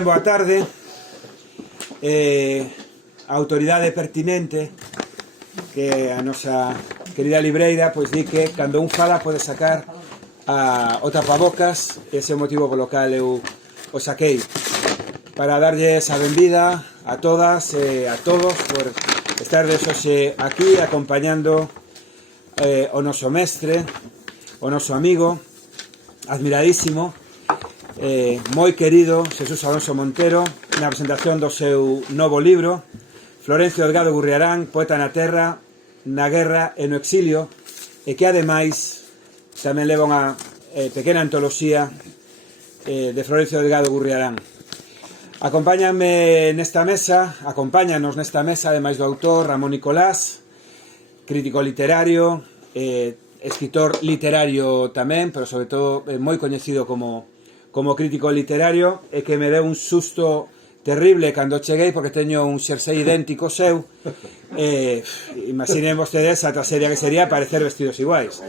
Ben, boa tarde. A autoridade pertinente, que a nosa querida libreira, pois di que cando un fala pode sacar o tapabocas. Ese é o motivo polo cal eu o saquei, para darlles a benvida a todas e a todos por estar hoxe aquí acompañando o noso mestre, o noso amigo admiradísimo, moi querido Xesús Alonso Montero, na presentación do seu novo libro Florencio Delgado Gurriarán, poeta na terra, na guerra e no exilio, e que ademais tamén leva unha pequena antoloxía de Florencio Delgado Gurriarán. Acompáñanos nesta mesa, ademais do autor, Ramón Nicolás, crítico literario, escritor literario tamén, pero sobre todo moi coñecido como crítico literario, e que me deu un susto terrible cando cheguei, porque teño un xersei idéntico seu. Imaginen vostedes a tragedia que sería parecer vestidos iguais.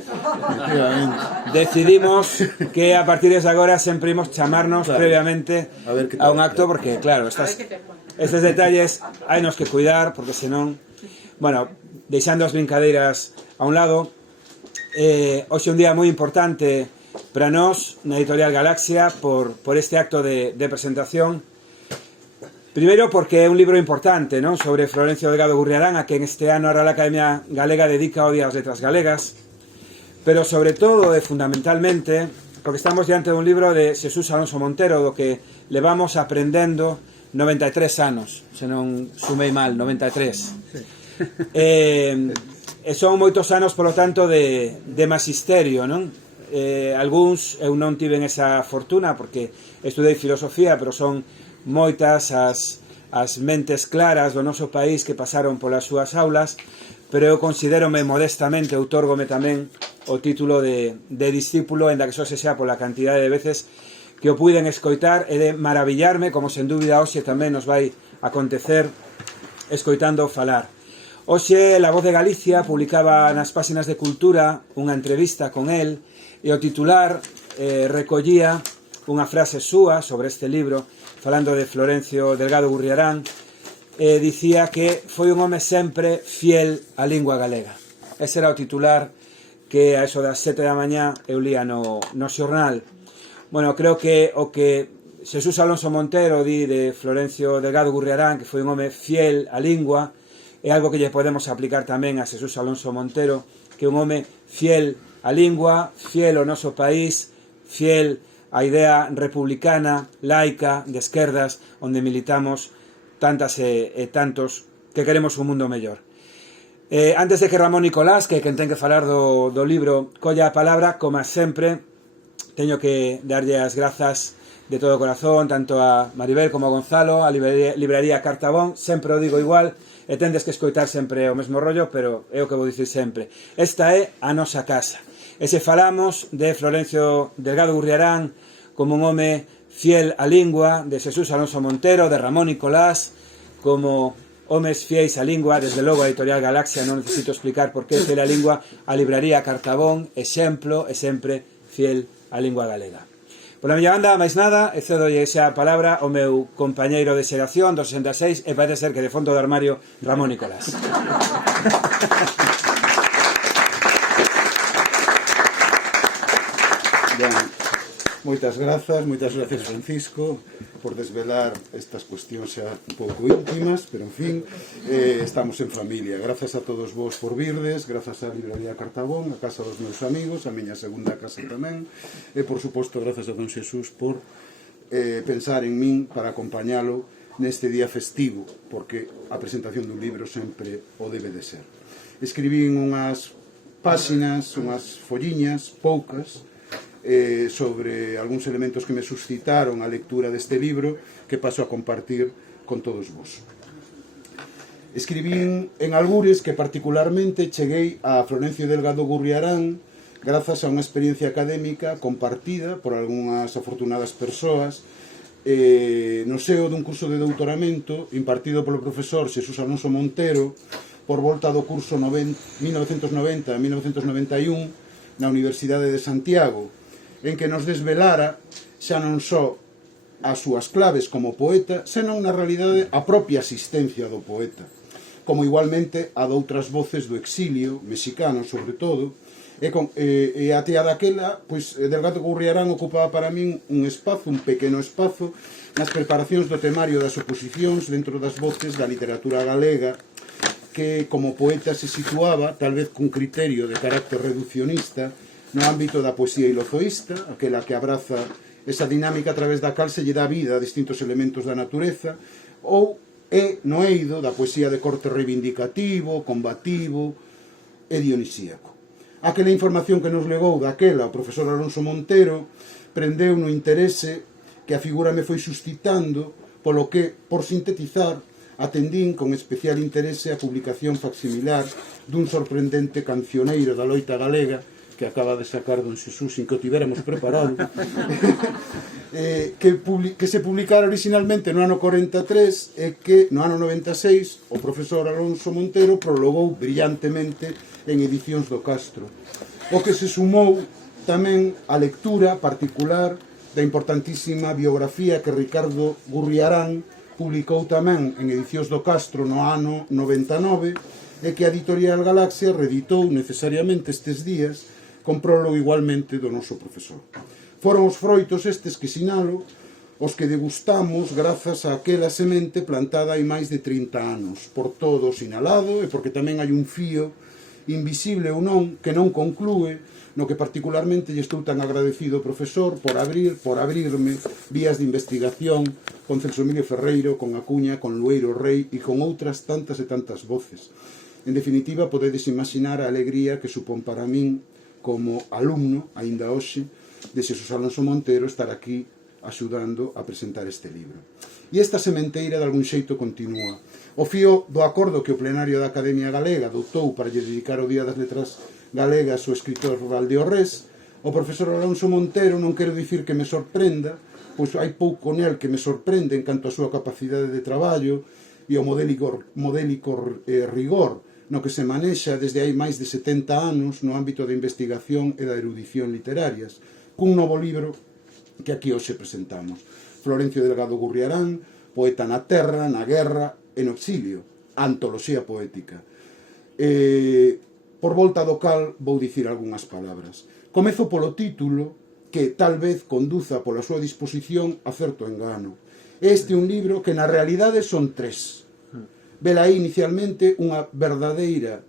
Decidimos que a partir de agora sempre imos chamarnos previamente a un acto, porque claro, estes detalles hai nos que cuidar, porque senón, bueno, deixando as brincadeiras a un lado, hoxe un día moi importante para nós na Editorial Galaxia por este acto de presentación. Primeiro porque é un libro importante, non? Sobre Florencio Delgado Gurriarán, a quen este ano a Real Academia Galega dedica o Día das Letras Galegas, pero sobre todo e fundamentalmente porque estamos diante dun libro de Xesús Alonso Montero, do que levamos aprendendo 93 anos, se non sumei mal, 93. E son moitos anos, polo tanto, de magisterio, non? Algúns eu non tiven esa fortuna porque estudei filosofía, pero son moitas as mentes claras do noso país que pasaron polas súas aulas, pero eu considérome modestamente, outórgome tamén o título de discípulo, en da que só se xa pola cantidade de veces que o puiden escoitar e de maravillarme, como sen dúbida hoxe tamén nos vai acontecer escoitando falar. Hoxe La Voz de Galicia publicaba nas páxinas de Cultura unha entrevista con el, e o titular recollía unha frase súa sobre este libro, falando de Florencio Delgado Gurriarán, dicía que foi un home sempre fiel á lingua galega. Ese era o titular que a eso das 7 da mañá eu lía no xornal. Bueno, creo que o que Xesús Alonso Montero di de Florencio Delgado Gurriarán, que foi un home fiel á lingua, é algo que lle podemos aplicar tamén a Xesús Alonso Montero, que é un home fiel á lingua, fiel ao noso país, fiel a idea republicana, laica, de esquerdas, onde militamos tantas e tantos que queremos un mundo mellor. Antes de que Ramón Nicolás, que é quen ten que falar do libro, colla a palabra, como sempre, teño que darlle as grazas de todo o corazón, tanto a Maribel como a Gonzalo, a librería Cartabón. Sempre o digo igual, e tendes que escoitar sempre o mesmo rollo, pero é o que vou dicir sempre. Esta é a nosa casa. E se falamos de Florencio Delgado Gurriarán como un home fiel á lingua, de Xesús Alonso Montero, de Ramón Nicolás, como homes fieis á lingua, desde logo a Editorial Galaxia, non necesito explicar por que é fiel á lingua, a librería Cartabón, exemplo e sempre fiel á lingua galega. Pola miña banda, máis nada, e cedolle esa palabra ao meu compañeiro de xeración, do 66, e parece ser que de fondo do armario, Ramón Nicolás. Moitas grazas Francisco por desvelar estas cuestións xa un pouco íntimas, pero en fin, estamos en familia. Grazas a todos vos por virdes, grazas á librería Cartabón, a casa dos meus amigos, a miña segunda casa tamén, e por suposto grazas a don Xesús por pensar en min para acompañalo neste día festivo, porque a presentación dun libro sempre o debe de ser. Escribín unhas páxinas, unhas folliñas, poucas, sobre algúns elementos que me suscitaron a lectura deste libro, que paso a compartir con todos vos. Escribín en albures que particularmente cheguei a Florencio Delgado Gurriarán grazas a unha experiencia académica compartida por algunhas afortunadas persoas no seo dun curso de doutoramento impartido polo profesor Xesús Alonso Montero por volta do curso 1990-1991 na Universidade de Santiago, en que nos desvelara xa non só as súas claves como poeta, senón na realidade a propia existencia do poeta, como igualmente a doutras voces do exilio, mexicano sobre todo, e até a daquela, pois, Delgado Gurriarán ocupaba para min un espazo, un pequeno espazo, nas preparacións do temario das oposicións dentro das voces da literatura galega, que como poeta se situaba, tal vez cun criterio de carácter reduccionista, no ámbito da poesía ilozoísta, aquela que abraza esa dinámica a través da cal se lle dá vida a distintos elementos da natureza, ou é no eido da poesía de corte reivindicativo, combativo e dionisíaco. Aquela información que nos legou daquela o profesor Alonso Montero prendeu no interese que a figura me foi suscitando, polo que, por sintetizar, atendín con especial interese a publicación facsimilar dun sorprendente cancioneiro da loita galega que acaba de sacar don Xesús sin que o tiveramos preparado, que se publicara originalmente no ano 43 e que no ano 96 o profesor Alonso Montero prologou brillantemente en Edicións do Castro, o que se sumou tamén a lectura particular da importantísima biografía que Ricardo Gurriarán publicou tamén en Edicións do Castro no ano 99 e que a editorial Galaxia reeditou necesariamente estes días con prólogo igualmente do noso profesor. Foron os froitos estes que sinalo os que degustamos grazas a aquela semente plantada hai máis de 30 anos, por todo o sinalado e porque tamén hai un fío invisible ou non que non conclúe, no que particularmente lle estou tan agradecido ao profesor por abrirme vías de investigación con Celso Emilio Ferreiro, con Acuña, con Lueiro Rei e con outras tantas e tantas voces. En definitiva, podedes imaginar a alegría que supón para min como alumno, aínda hoxe, de Xesús Alonso Montero estar aquí axudando a presentar este libro. E esta sementeira de algún xeito continúa. O fío do acordo que o plenario da Academia Galega adoptou para lle dedicar o Día das Letras Galegas ao escritor Valdeorrés, o profesor Alonso Montero non quero dicir que me sorprenda, pois hai pouco nel que me sorprende en canto a súa capacidade de traballo e o modélico rigor no que se manexa desde hai máis de 70 anos no ámbito da investigación e da erudición literarias, cun novo libro que aquí hoxe presentamos. Florencio Delgado Gurriarán, poeta na terra, na guerra e no exilio, antoloxía poética. Por volta do cal vou dicir algunhas palabras. Comezo polo título, que tal vez conduza pola súa disposición a certo engano. Este é un libro que na realidade son tres. Vela aí inicialmente unha verdadeira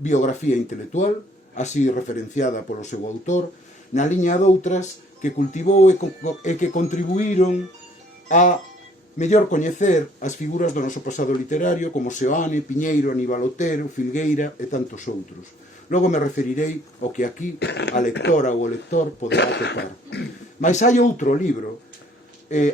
biografía intelectual, así referenciada polo seu autor, na liña doutras que cultivou e que contribuíron a mellor coñecer as figuras do noso pasado literario como Seoane, Piñeiro, Aníbal Otero, Filgueira e tantos outros. Logo me referirei ao que aquí a lectora ou o lector poderá tocar. Mas hai outro libro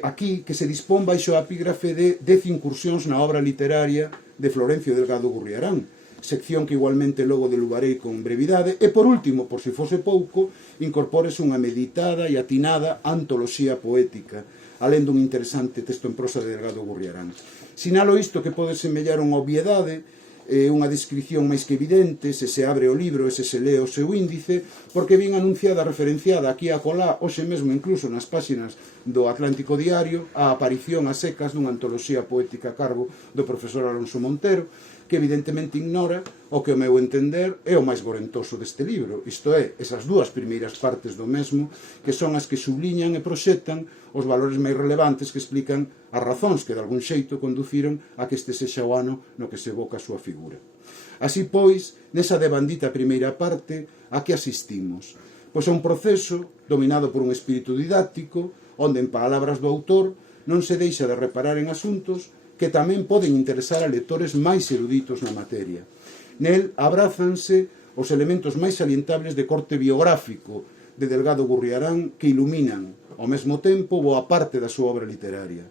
aquí que se dispón baixo a epígrafe de 10 incursións na obra literaria de Florencio Delgado Gurriarán, sección que igualmente logo delugarei con brevidade, e por último, por si fose pouco, incorpórese unha meditada e atinada antoloxía poética, alén dun interesante texto en prosa de Delgado Gurriarán. Sinalo isto que pode semellar unha obviedade, unha descripción máis que evidente, se se abre o libro e se se lee o seu índice, porque vin anunciada, referenciada aquí a colá, hoxe mesmo incluso nas páxinas do Atlántico Diario, a aparición a secas dunha antoloxía poética a cargo do profesor Alonso Montero, que evidentemente ignora o que, ao meu entender, é o máis gorentoso deste libro, isto é, esas dúas primeiras partes do mesmo, que son as que subliñan e proxectan os valores máis relevantes que explican as razóns que de algún xeito conduciron a que este sexa o ano no que se evoca a súa figura. Así pois, nesa devandita primeira parte, a que asistimos? Pois a un proceso dominado por un espírito didáctico, onde en palabras do autor non se deixa de reparar en asuntos que tamén poden interesar a lectores máis eruditos na materia. Nel abrázanse os elementos máis salientables de corte biográfico de Delgado Gurriarán que iluminan, ao mesmo tempo, boa parte da súa obra literaria.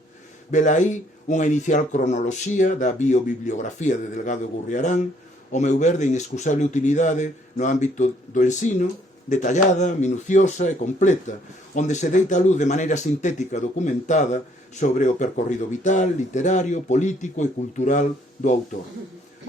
Vela aí unha inicial cronoloxía da biobibliografía de Delgado Gurriarán, ao meu ver de inexcusable utilidade no ámbito do ensino, detallada, minuciosa e completa, onde se deita a luz de maneira sintética documentada sobre o percorrido vital, literario, político e cultural do autor.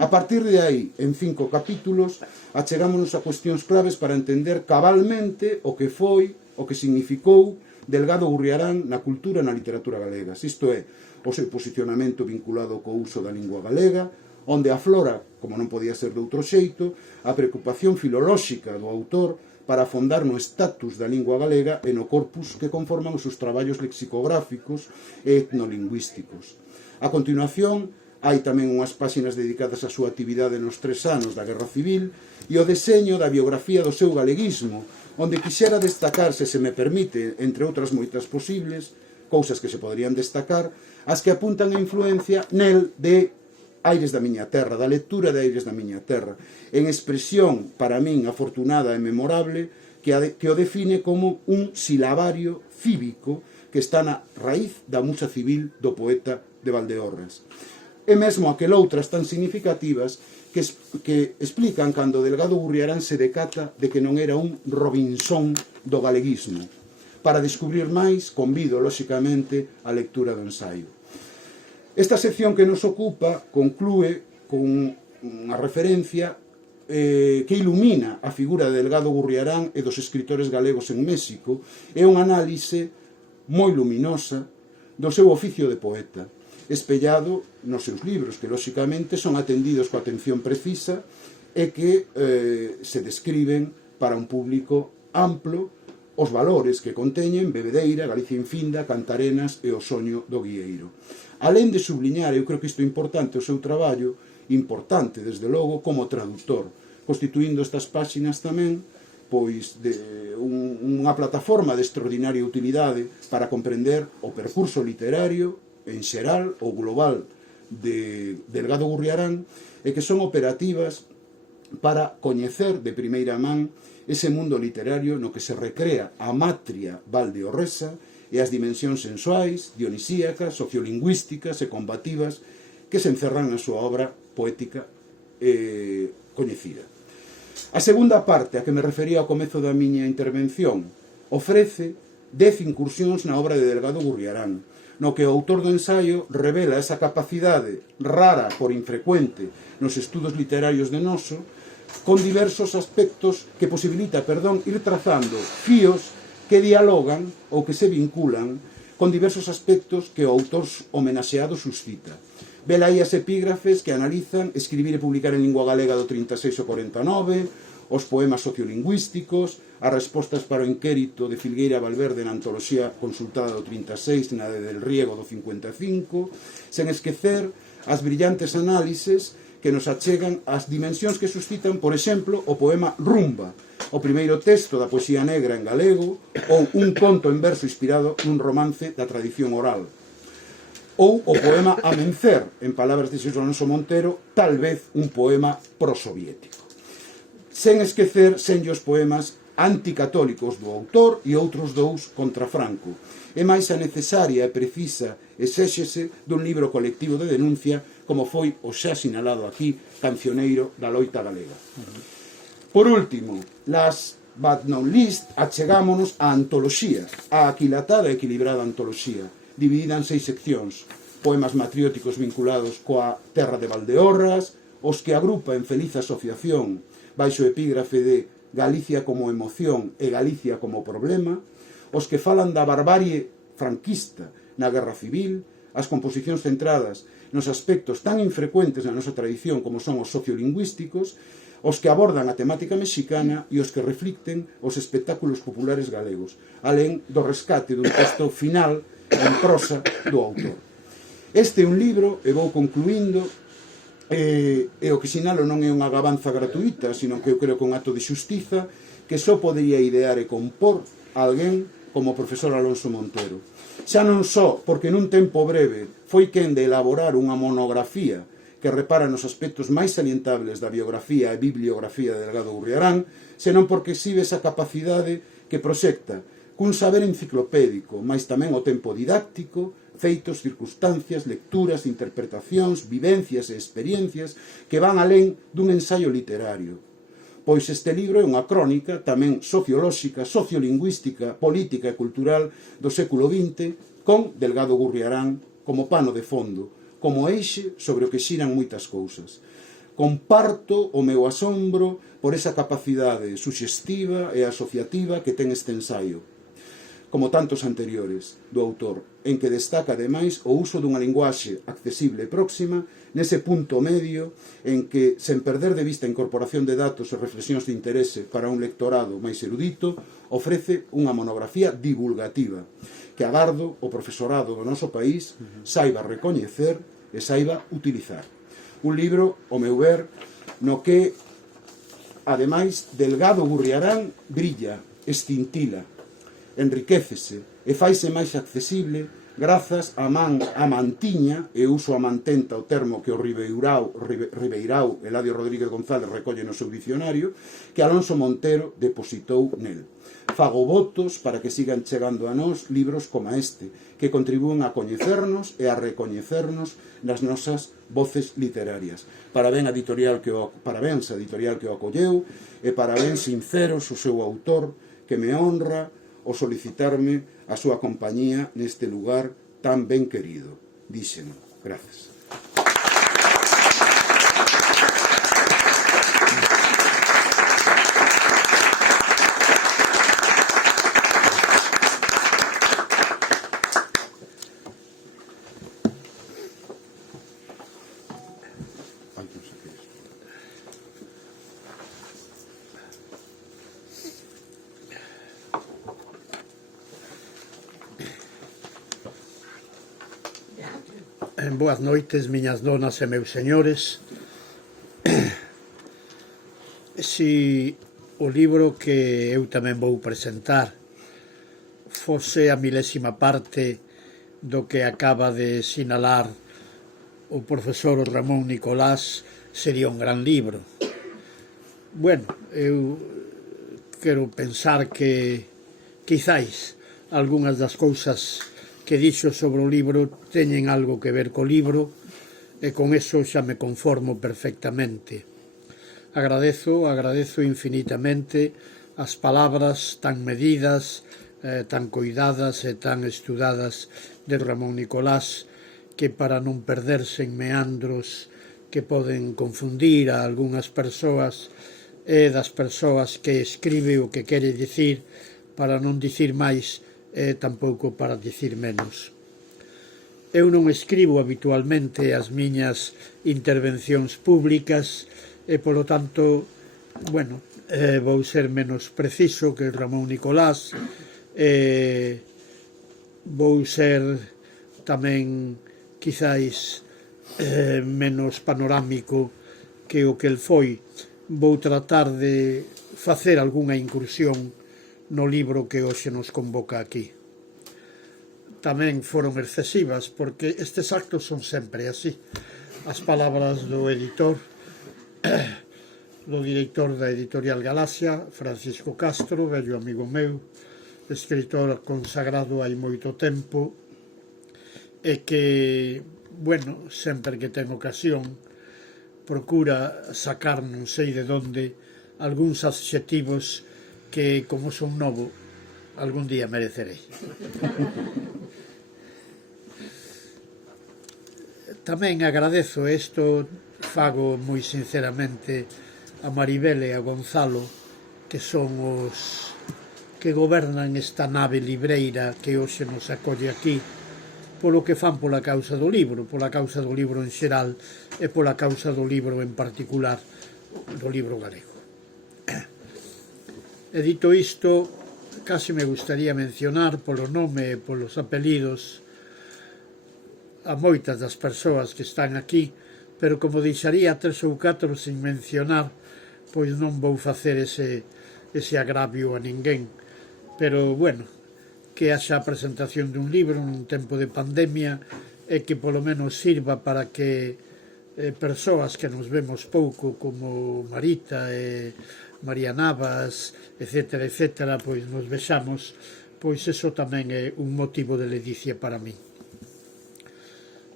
A partir de aí, en 5 capítulos, achegámonos a cuestións claves para entender cabalmente o que foi, o que significou Delgado Gurriarán na cultura e na literatura galegas, isto é, o seu posicionamento vinculado co uso da lingua galega, onde aflora, como non podía ser de outro xeito, a preocupación filolóxica do autor para afondar no estatus da lingua galega e no corpus que conforman os seus traballos lexicográficos e etnolingüísticos. A continuación, hai tamén unhas páxinas dedicadas á súa actividade nos 3 anos da Guerra Civil e o deseño da biografía do seu galeguismo, onde quixera destacar, se me permite, entre outras moitas posibles, cousas que se poderían destacar, as que apuntan a influencia nel de Aires da miña terra, da lectura de Aires da miña terra, en expresión, para min, afortunada e memorable, que o define como un silabario cívico que está na raíz da musa civil do poeta de Valdeorras. E mesmo aqueloutras tan significativas que explican cando Delgado Gurriarán se decata de que non era un Robinson do galeguismo. Para descubrir máis, convido, lóxicamente, a lectura do ensaio. Esta sección que nos ocupa conclúe con unha referencia que ilumina a figura de Delgado Gurriarán e dos escritores galegos en México e unha análise moi luminosa do seu oficio de poeta, espellado nos seus libros, que lóxicamente son atendidos coa atención precisa e que se describen para un público amplo os valores que conteñen Bebedeira, Galicia infinda, Cantarenas e o soño do guieiro. Alén de subliñar, eu creo que isto é importante, o seu traballo, importante, desde logo, como traductor, constituindo estas páxinas tamén pois de unha plataforma de extraordinaria utilidade para comprender o percurso literario en xeral ou global de Delgado Gurriarán e que son operativas para coñecer de primeira man ese mundo literario no que se recrea a matria valdeorresa e as dimensións sensuais, dionisíacas, sociolingüísticas e combativas que se encerran na súa obra poética coñecida. A segunda parte, a que me refería ao comezo da miña intervención, ofrece 10 incursións na obra de Delgado Gurriarán, no que o autor do ensaio revela esa capacidade rara por infrecuente nos estudos literarios de noso, con diversos aspectos que posibilita, ir trazando fíos que dialogan ou que se vinculan con diversos aspectos que o autor homenaxeado suscita. Vela aí as epígrafes que analizan escribir e publicar en lingua galega do 36 ao 49, os poemas sociolingüísticos, as respostas para o inquérito de Filgueira Valverde na antoloxía consultada do 36 na de Del Riego do 55, sen esquecer as brillantes análises que nos achegan as dimensións que suscitan, por exemplo, o poema Rumba, o primeiro texto da poesía negra en galego, ou un conto en verso inspirado nun romance da tradición oral. Ou o poema Amencer, en palabras de Xosé Alonso Montero, tal vez un poema prosoviético. Sen esquecer os poemas anticatólicos do autor e outros 2 contra Franco. É máis a necesaria e precisa exéxese dun libro colectivo de denuncia como foi o xa sinalado aquí Cancioneiro da Loita Galega. Por último, last but not least, achegámonos á antoloxía, á aquilatada e equilibrada antoloxía, dividida en 6 seccións, poemas matrióticos vinculados coa terra de Valdeorras, os que agrupa en feliz asociación baixo o epígrafe de Galicia como emoción e Galicia como problema, os que falan da barbarie franquista na Guerra Civil, as composicións centradas nos aspectos tan infrecuentes na nosa tradición como son os sociolingüísticos, os que abordan a temática mexicana e os que reflicten os espectáculos populares galegos, alén do rescate dun texto final en prosa do autor. Este é un libro, e vou concluindo, e o que sinalo non é unha gabanza gratuita, sino que eu creo que é un acto de xustiza que só podería idear e compor alguén como o profesor Alonso Montero. Xa non só porque nun tempo breve foi quen de elaborar unha monografía que repara nos aspectos máis salientables da biografía e bibliografía de Delgado Gurriarán, senón porque exhibe esa capacidade que proxecta cun saber enciclopédico, mais tamén o tempo didáctico, feitos, circunstancias, lecturas, interpretacións, vivencias e experiencias que van alén dun ensaio literario. Pois este libro é unha crónica tamén sociolóxica, sociolingüística, política e cultural do século XX con Delgado Gurriarán como pano de fondo, como eixe sobre o que xiran moitas cousas. Comparto o meu asombro por esa capacidade suxestiva e asociativa que ten este ensaio. como tantos anteriores do autor, en que destaca ademais o uso dunha linguaxe accesible e próxima, nese punto medio en que, sen perder de vista a incorporación de datos e reflexións de interese para un lectorado máis erudito, ofrece unha monografía divulgativa que agardo o profesorado do noso país saiba recoñecer e saiba utilizar. Un libro, ao meu ver, no que, ademais, Delgado Gurriarán brilla, estintila, enriquécese e faise máis accesible grazas a mantiña, e uso a mantenta o termo que o Ribeirao Eladio Rodríguez González recolle no seu dicionario, que Alonso Montero depositou nel. Fago votos para que sigan chegando a nós libros como este, que contribúen a coñecernos e a recoñecernos nas nosas voces literarias. Parabéns a editorial que o acolleu, e parabéns sinceros o seu autor, que me honra o solicitarme a súa compañía neste lugar tan ben querido. Díxeno. Grazas. Boas noites, miñas donas e meus señores. Si o libro que eu tamén vou presentar fose a milésima parte do que acaba de sinalar o profesor Ramón Nicolás, sería un gran libro. Bueno, eu quero pensar que quizáis algunhas das cousas que dixo sobre o libro teñen algo que ver co libro, e con eso xa me conformo perfectamente. Agradezo infinitamente as palabras tan medidas, tan coidadas e tan estudadas de Ramón Nicolás, que para non perderse en meandros que poden confundir a algunhas persoas, e das persoas que escribe o que quere dicir, para non dicir máis e tampouco para dicir menos. Eu non escribo habitualmente as miñas intervencións públicas e, polo tanto, vou ser menos preciso que Ramón Nicolás, vou ser tamén, quizáis, menos panorámico que o que el foi. Vou tratar de facer algunha incursión no libro que hoxe nos convoca aquí. Tamén foron excesivas, porque estes actos son sempre así. As palabras do editor, do director da editorial Galaxia, Francisco Castro, vello amigo meu, escritor consagrado hai moito tempo, e que, sempre que ten ocasión, procura sacar non sei de onde algúns adxetivos que, como son novo, algún día merecerei. Tamén agradezo isto, fago moi sinceramente, a Maribel e a Gonzalo, que son os que gobernan esta nave libreira que hoxe nos acolle aquí, polo que fan pola causa do libro en xeral, e pola causa do libro en particular, do libro galego. E dito isto, casi me gustaría mencionar polo nome e polos apelidos a moitas das persoas que están aquí, pero como deixaría 3 ou 4 sin mencionar, pois non vou facer ese agravio a ninguén. Pero, que haxa a presentación dun libro nun tempo de pandemia e que polo menos sirva para que persoas que nos vemos pouco, como Marita e María Navas, etcétera, pois nos vexamos, pois eso tamén é un motivo de ledicia para mí.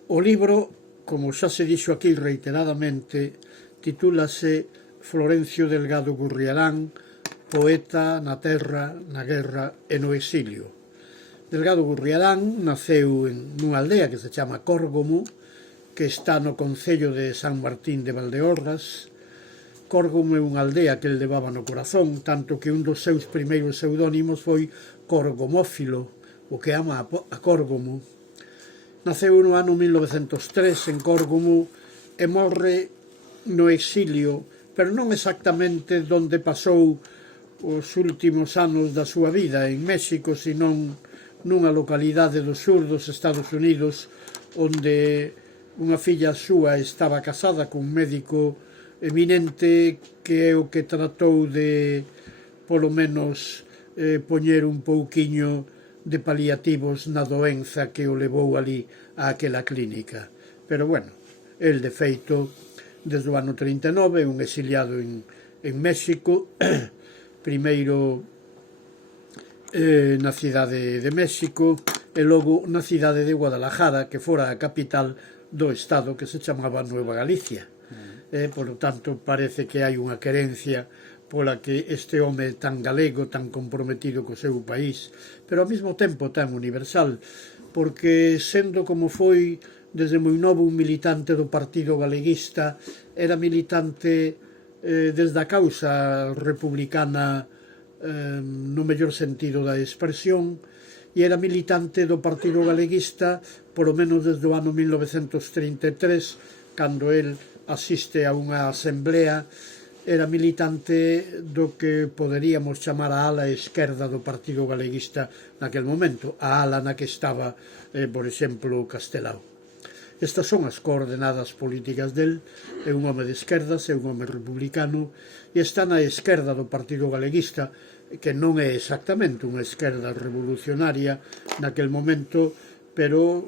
O libro, como xa se dixo aquí reiteradamente, titúlase Florencio Delgado Gurriarán, poeta na terra, na guerra e no exilio. Delgado Gurriarán naceu nunha aldea que se chama Córgomo, que está no concello de San Martín de Valdeorras, Córgomo é unha aldea que el levaba no corazón, tanto que un dos seus primeiros pseudónimos foi Corgomófilo, o que ama a Córgomo. Naceu no ano 1903 en Córgomo e morre no exilio, pero non exactamente onde pasou os últimos anos da súa vida, en México, senón nunha localidade do sur dos Estados Unidos, onde unha filla súa estaba casada cun médico eminente que é o que tratou de, polo menos, poñer un pouquiño de paliativos na doenza que o levou ali a aquela clínica. Pero, bueno, el, de feito, desde o ano 39, un exiliado en México, primeiro na cidade de México e logo na cidade de Guadalajara, que fora a capital do estado que se chamaba Nueva Galicia. Por lo tanto, parece que hai unha querencia pola que este home tan galego, tan comprometido co seu país, pero ao mesmo tempo tan universal, porque sendo como foi desde moi novo un militante do Partido Galeguista, era militante desde a causa republicana no mellor sentido da expresión, e era militante do Partido Galeguista polo menos desde o ano 1933, cando el asiste a unha asamblea. Era militante do que poderíamos chamar a ala esquerda do Partido Galeguista naquel momento, a ala na que estaba, por exemplo, Castelao. Estas son as coordenadas políticas del. É un home de esquerdas, é un home republicano, e está na esquerda do Partido Galeguista, que non é exactamente unha esquerda revolucionaria naquel momento, pero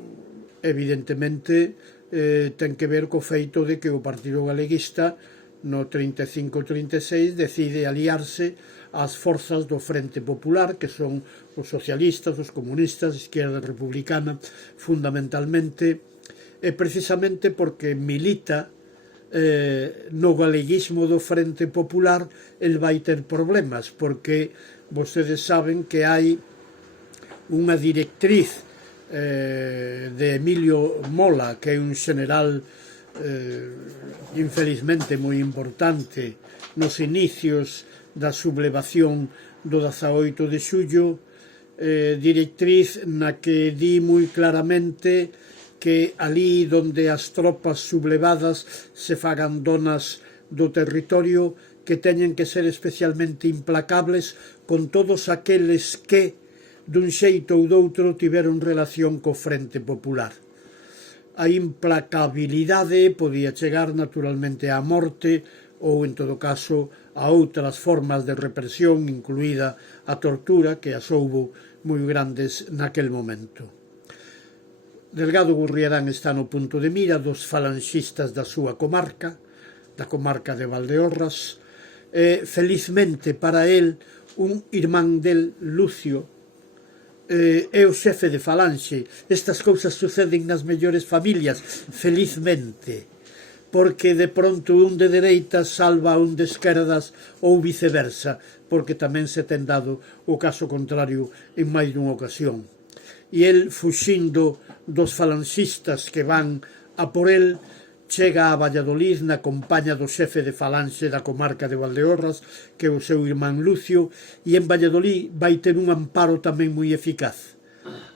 evidentemente ten que ver co feito de que o Partido Galeguista no 35-36 decide aliarse ás forzas do Frente Popular, que son os socialistas, os comunistas, a esquerda republicana, fundamentalmente, e precisamente porque milita no galeguismo do Frente Popular, el vai ter problemas, porque vostedes saben que hai unha directriz de Emilio Mola, que é un general infelizmente moi importante nos inicios da sublevación do 18 de xullo, directriz na que di moi claramente que ali donde as tropas sublevadas se fagan donas do territorio, que teñen que ser especialmente implacables con todos aqueles que dun xeito ou doutro tiveron relación co Frente Popular. A implacabilidade podía chegar naturalmente á morte ou, en todo caso, a outras formas de represión, incluída a tortura, que as houbo moi grandes naquel momento. Delgado Gurriarán está no punto de mira dos falanxistas da súa comarca, da comarca de Valdeorras. Felizmente para el, un irmán del, Lucio, é o xefe de falanxe. Estas cousas suceden nas mellores familias, felizmente, porque de pronto un de dereitas salva a un de esquerdas ou viceversa, porque tamén se ten dado o caso contrario en máis dunha ocasión. E el, fuxindo dos falanxistas que van a por el, chega a Valladolid na compaña do xefe de falanxe da comarca de Valdeorras, que é o seu irmán Lucio, e en Valladolid vai ter un amparo tamén moi eficaz.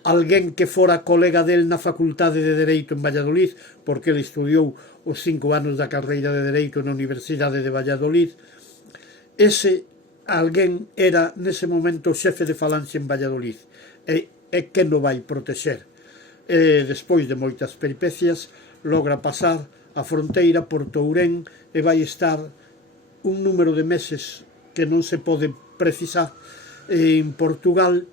Alguén que fora colega del na Facultade de Dereito en Valladolid, porque ele estudiou os 5 anos da carreira de Dereito na Universidade de Valladolid, ese alguén era nese momento o xefe de falanxe en Valladolid, e que non vai protexer. Despois de moitas peripecias, logra pasar a fronteira por Tourén e vai estar un número de meses que non se pode precisar en Portugal,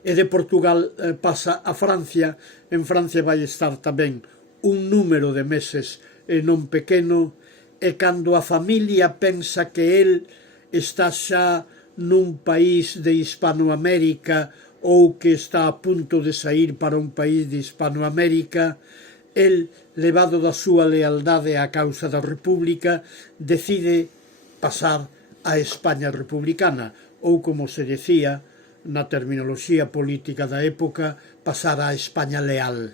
e de Portugal pasa a Francia. En Francia vai estar tamén un número de meses non pequeno, e cando a familia pensa que el está xa nun país de Hispanoamérica ou que está a punto de sair para un país de Hispanoamérica, el, levado da súa lealdade á causa da República, decide pasar a España republicana, ou, como se decía na terminoloxía política da época, pasar a España leal.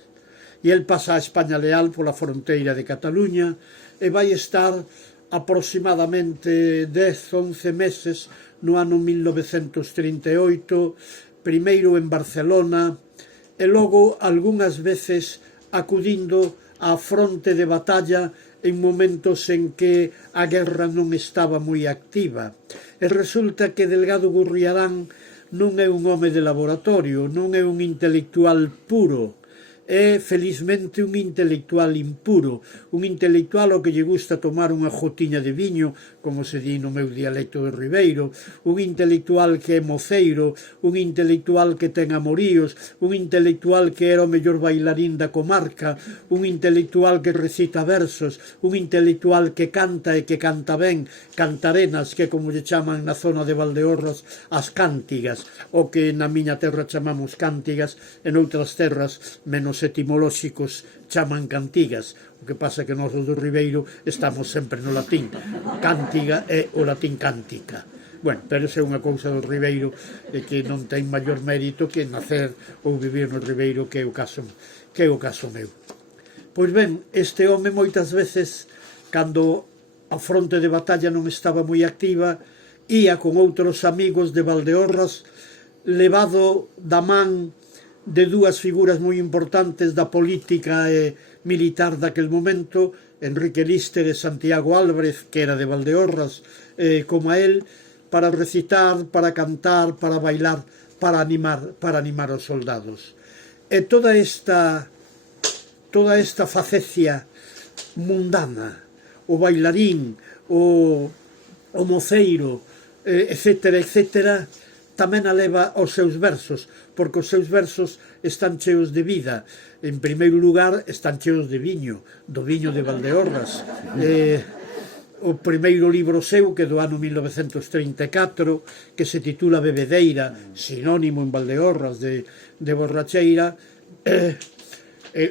E el pasa a España leal pola fronteira de Cataluña e vai estar aproximadamente 10, 11 meses no ano 1938, primeiro en Barcelona e logo algunhas veces acudindo á fronte de batalla en momentos en que a guerra non estaba moi activa. E resulta que Delgado Gurriarán non é un home de laboratorio, non é un intelectual puro, é felizmente un intelectual impuro, un intelectual ao que lle gusta tomar unha jotiña de viño, como se di no meu dialecto de Ribeiro, un intelectual que é moceiro, un intelectual que ten amoríos, un intelectual que era o mellor bailarín da comarca, un intelectual que recita versos, un intelectual que canta e que canta ben, cantarenas, que como lle chaman na zona de Valdeorras as cántigas, o que na miña terra chamamos cántigas, en outras terras menos etimolóxicos chaman cantigas. O que pasa que nós do Ribeiro estamos sempre no latín. Cántiga é o latín cántica. Bueno, pero esa é unha cousa do Ribeiro que non ten maior mérito que nacer ou vivir no Ribeiro, que é o caso meu. Pois ben, este home moitas veces, cando a fronte de batalla non estaba moi activa, ía con outros amigos de Valdeorras, levado da man de dúas figuras moi importantes da política e militar daquel momento, Enrique Líster e Santiago Álvarez, que era de Valdeorras, como a él, para recitar, para cantar, para bailar, para animar os soldados. E toda esta facecia mundana, o bailarín, o moceiro, etcétera, etcétera, tamén a leva aos seus versos, porque os seus versos están cheos de vida. En primeiro lugar, están cheos de viño, do viño de Valdeorras. O primeiro libro seu, que do ano 1934, que se titula Bebedeira, sinónimo en Valdeorras de borracheira, é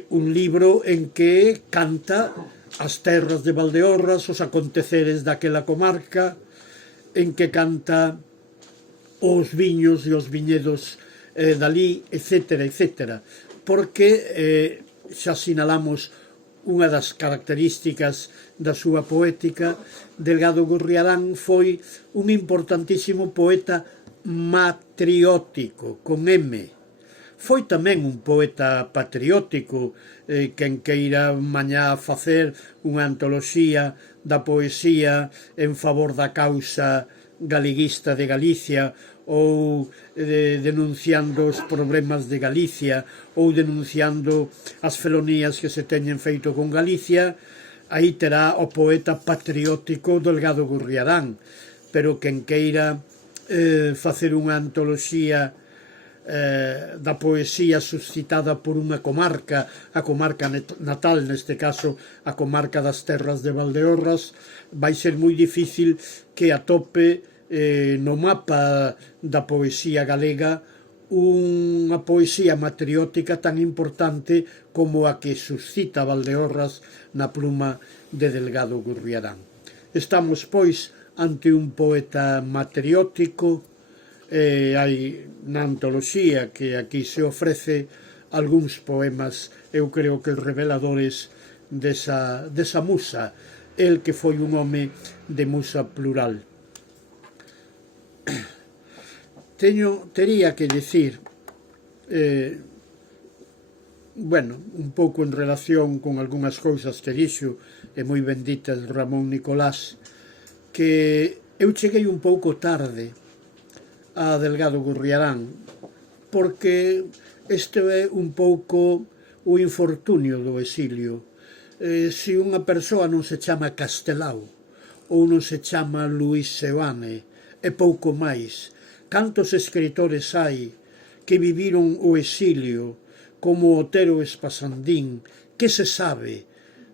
un libro en que canta as terras de Valdeorras, os aconteceres daquela comarca, en que canta os viños e os viñedos dali, etcétera, etcétera, porque xa sinalamos unha das características da súa poética. Delgado Gurriarán foi un importantísimo poeta matriótico, con M. Foi tamén un poeta patriótico, quen queira mañá facer unha antoloxía da poesía en favor da causa galeguista de Galicia, ou denunciando os problemas de Galicia, ou denunciando as felonías que se teñen feito con Galicia, aí terá o poeta patriótico Delgado Gurriarán. Pero quen queira facer unha antoloxía da poesía suscitada por unha comarca, a comarca natal, neste caso a comarca das terras de Valdeorras, vai ser moi difícil que atope no mapa da poesía galega unha poesía matriótica tan importante como a que suscita Valdeorras na pluma de Delgado Gurriarán. Estamos, pois, ante un poeta matriótico. Hai na antoloxía que aquí se ofrece algúns poemas, eu creo que reveladores desa musa, el que foi un home de musa plural. Tería que dicir, un pouco en relación con algunhas cousas que dixo, e moi benditas Ramón Nicolás, que eu cheguei un pouco tarde a Delgado Gurriarán, porque este é un pouco o infortunio do exilio. Se unha persoa non se chama Castelao ou non se chama Luís Seoane, e pouco máis, cantos escritores hai que viviron o exilio, como Otero Espasandín? Que se sabe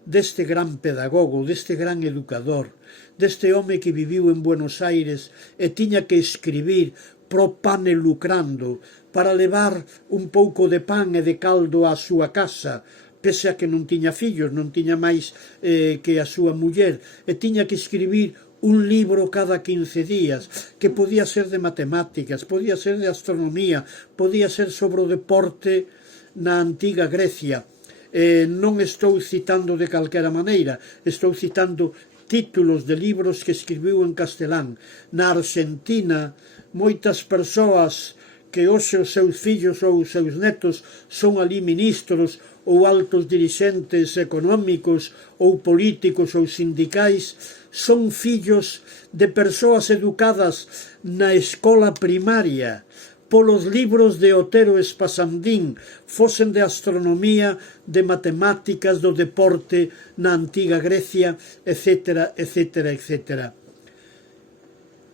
deste gran pedagogo, deste gran educador, deste home que viviu en Buenos Aires e tiña que escribir pro pane lucrando, para levar un pouco de pan e de caldo á súa casa, pese a que non tiña fillos, non tiña máis que a súa muller, e tiña que escribir un libro cada 15 días, que podía ser de matemáticas, podía ser de astronomía, podía ser sobre o deporte na antiga Grecia. Non estou citando de calquera maneira, estou citando títulos de libros que escribiu en castelán. Na Argentina, moitas persoas que hoxe os seus fillos ou os seus netos son ali ministros ou altos dirixentes económicos ou políticos ou sindicais, son fillos de persoas educadas na escola primaria polos libros de Otero Espasandín, fosen de astronomía, de matemáticas, do deporte na antiga Grecia, etc., etc., etc.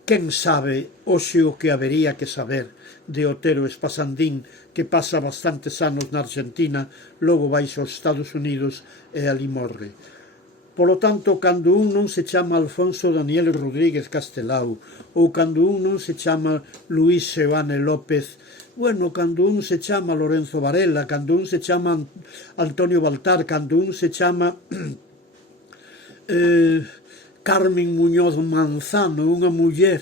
Quen sabe hoxe o que habería que saber de Otero Espasandín, que pasa bastantes anos na Argentina, logo vai aos Estados Unidos e ali morre. Polo tanto, cando un non se chama Alfonso Daniel Rodríguez Castelao, ou cando un non se chama Luis Seoane López, bueno, cando un se chama Lorenzo Varela, cando un se chama Antonio Baltar, cando un se chama Carmen Muñoz Manzano, unha muller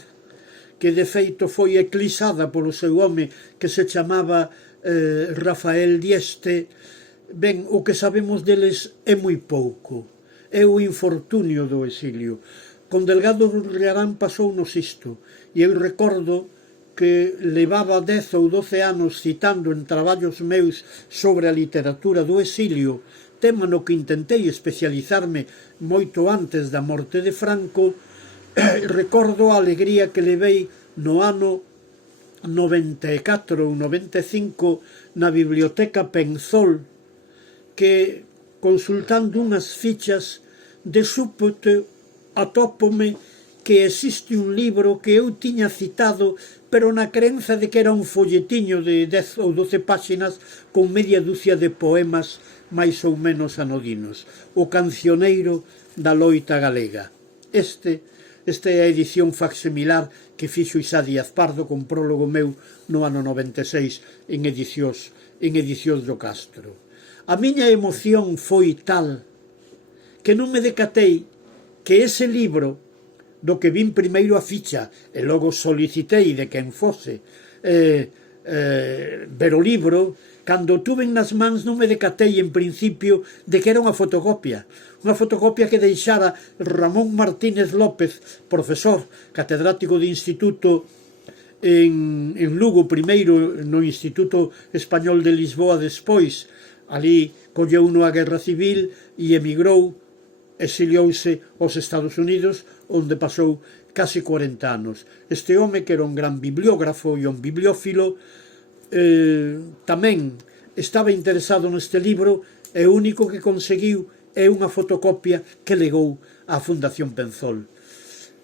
que de feito foi eclipsada polo seu home que se chamaba Rafael Dieste, ben, o que sabemos deles é moi pouco. É o infortunio do exilio. Con Delgado Rullarán pasounos isto, e eu recordo que levaba 10 ou 12 anos citando en traballos meus sobre a literatura do exilio, tema no que intentei especializarme moito antes da morte de Franco. Recordo a alegría que levei no ano 94 ou 95 na Biblioteca Penzol, que consultando unhas fichas de súbito atópome que existe un libro que eu tiña citado, pero na crenza de que era un folletiño de 10 ou 12 páxinas con media dúcia de poemas máis ou menos anodinos, O cancioneiro da loita galega. Esta é a edición facsimilar que fixo Isá Díaz Pardo con prólogo meu no ano 96 en edicións do Castro. A miña emoción foi tal que non me decatei que ese libro, do que vin primeiro a ficha e logo solicitei de quen fose ver o libro, cando tuven nas mans non me decatei en principio de que era unha fotocopia que deixara Ramón Martínez López, profesor catedrático de instituto en Lugo, primeiro no Instituto Español de Lisboa, despois ali colleu a Guerra Civil e emigrou, exiliouse aos Estados Unidos, onde pasou casi 40 anos. Este home, que era un gran bibliógrafo e un bibliófilo, tamén estaba interesado neste libro, e o único que conseguiu é unha fotocopia que legou á Fundación Penzol.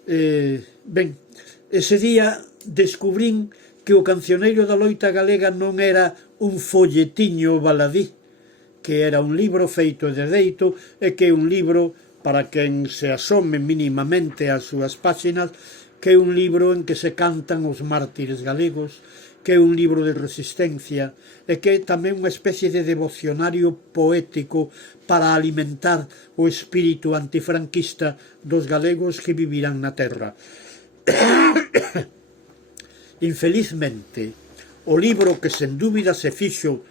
Ben, ese día descubrín que o cancioneiro da loita galega non era un folletiño baladí, que era un libro feito de dereito e que é un libro, para quen se asome mínimamente ás súas páxinas, que é un libro en que se cantan os mártires galegos, que é un libro de resistencia e que é tamén unha especie de devocionario poético para alimentar o espírito antifranquista dos galegos que vivirán na terra. Infelizmente, o libro que sen dúbida se fixo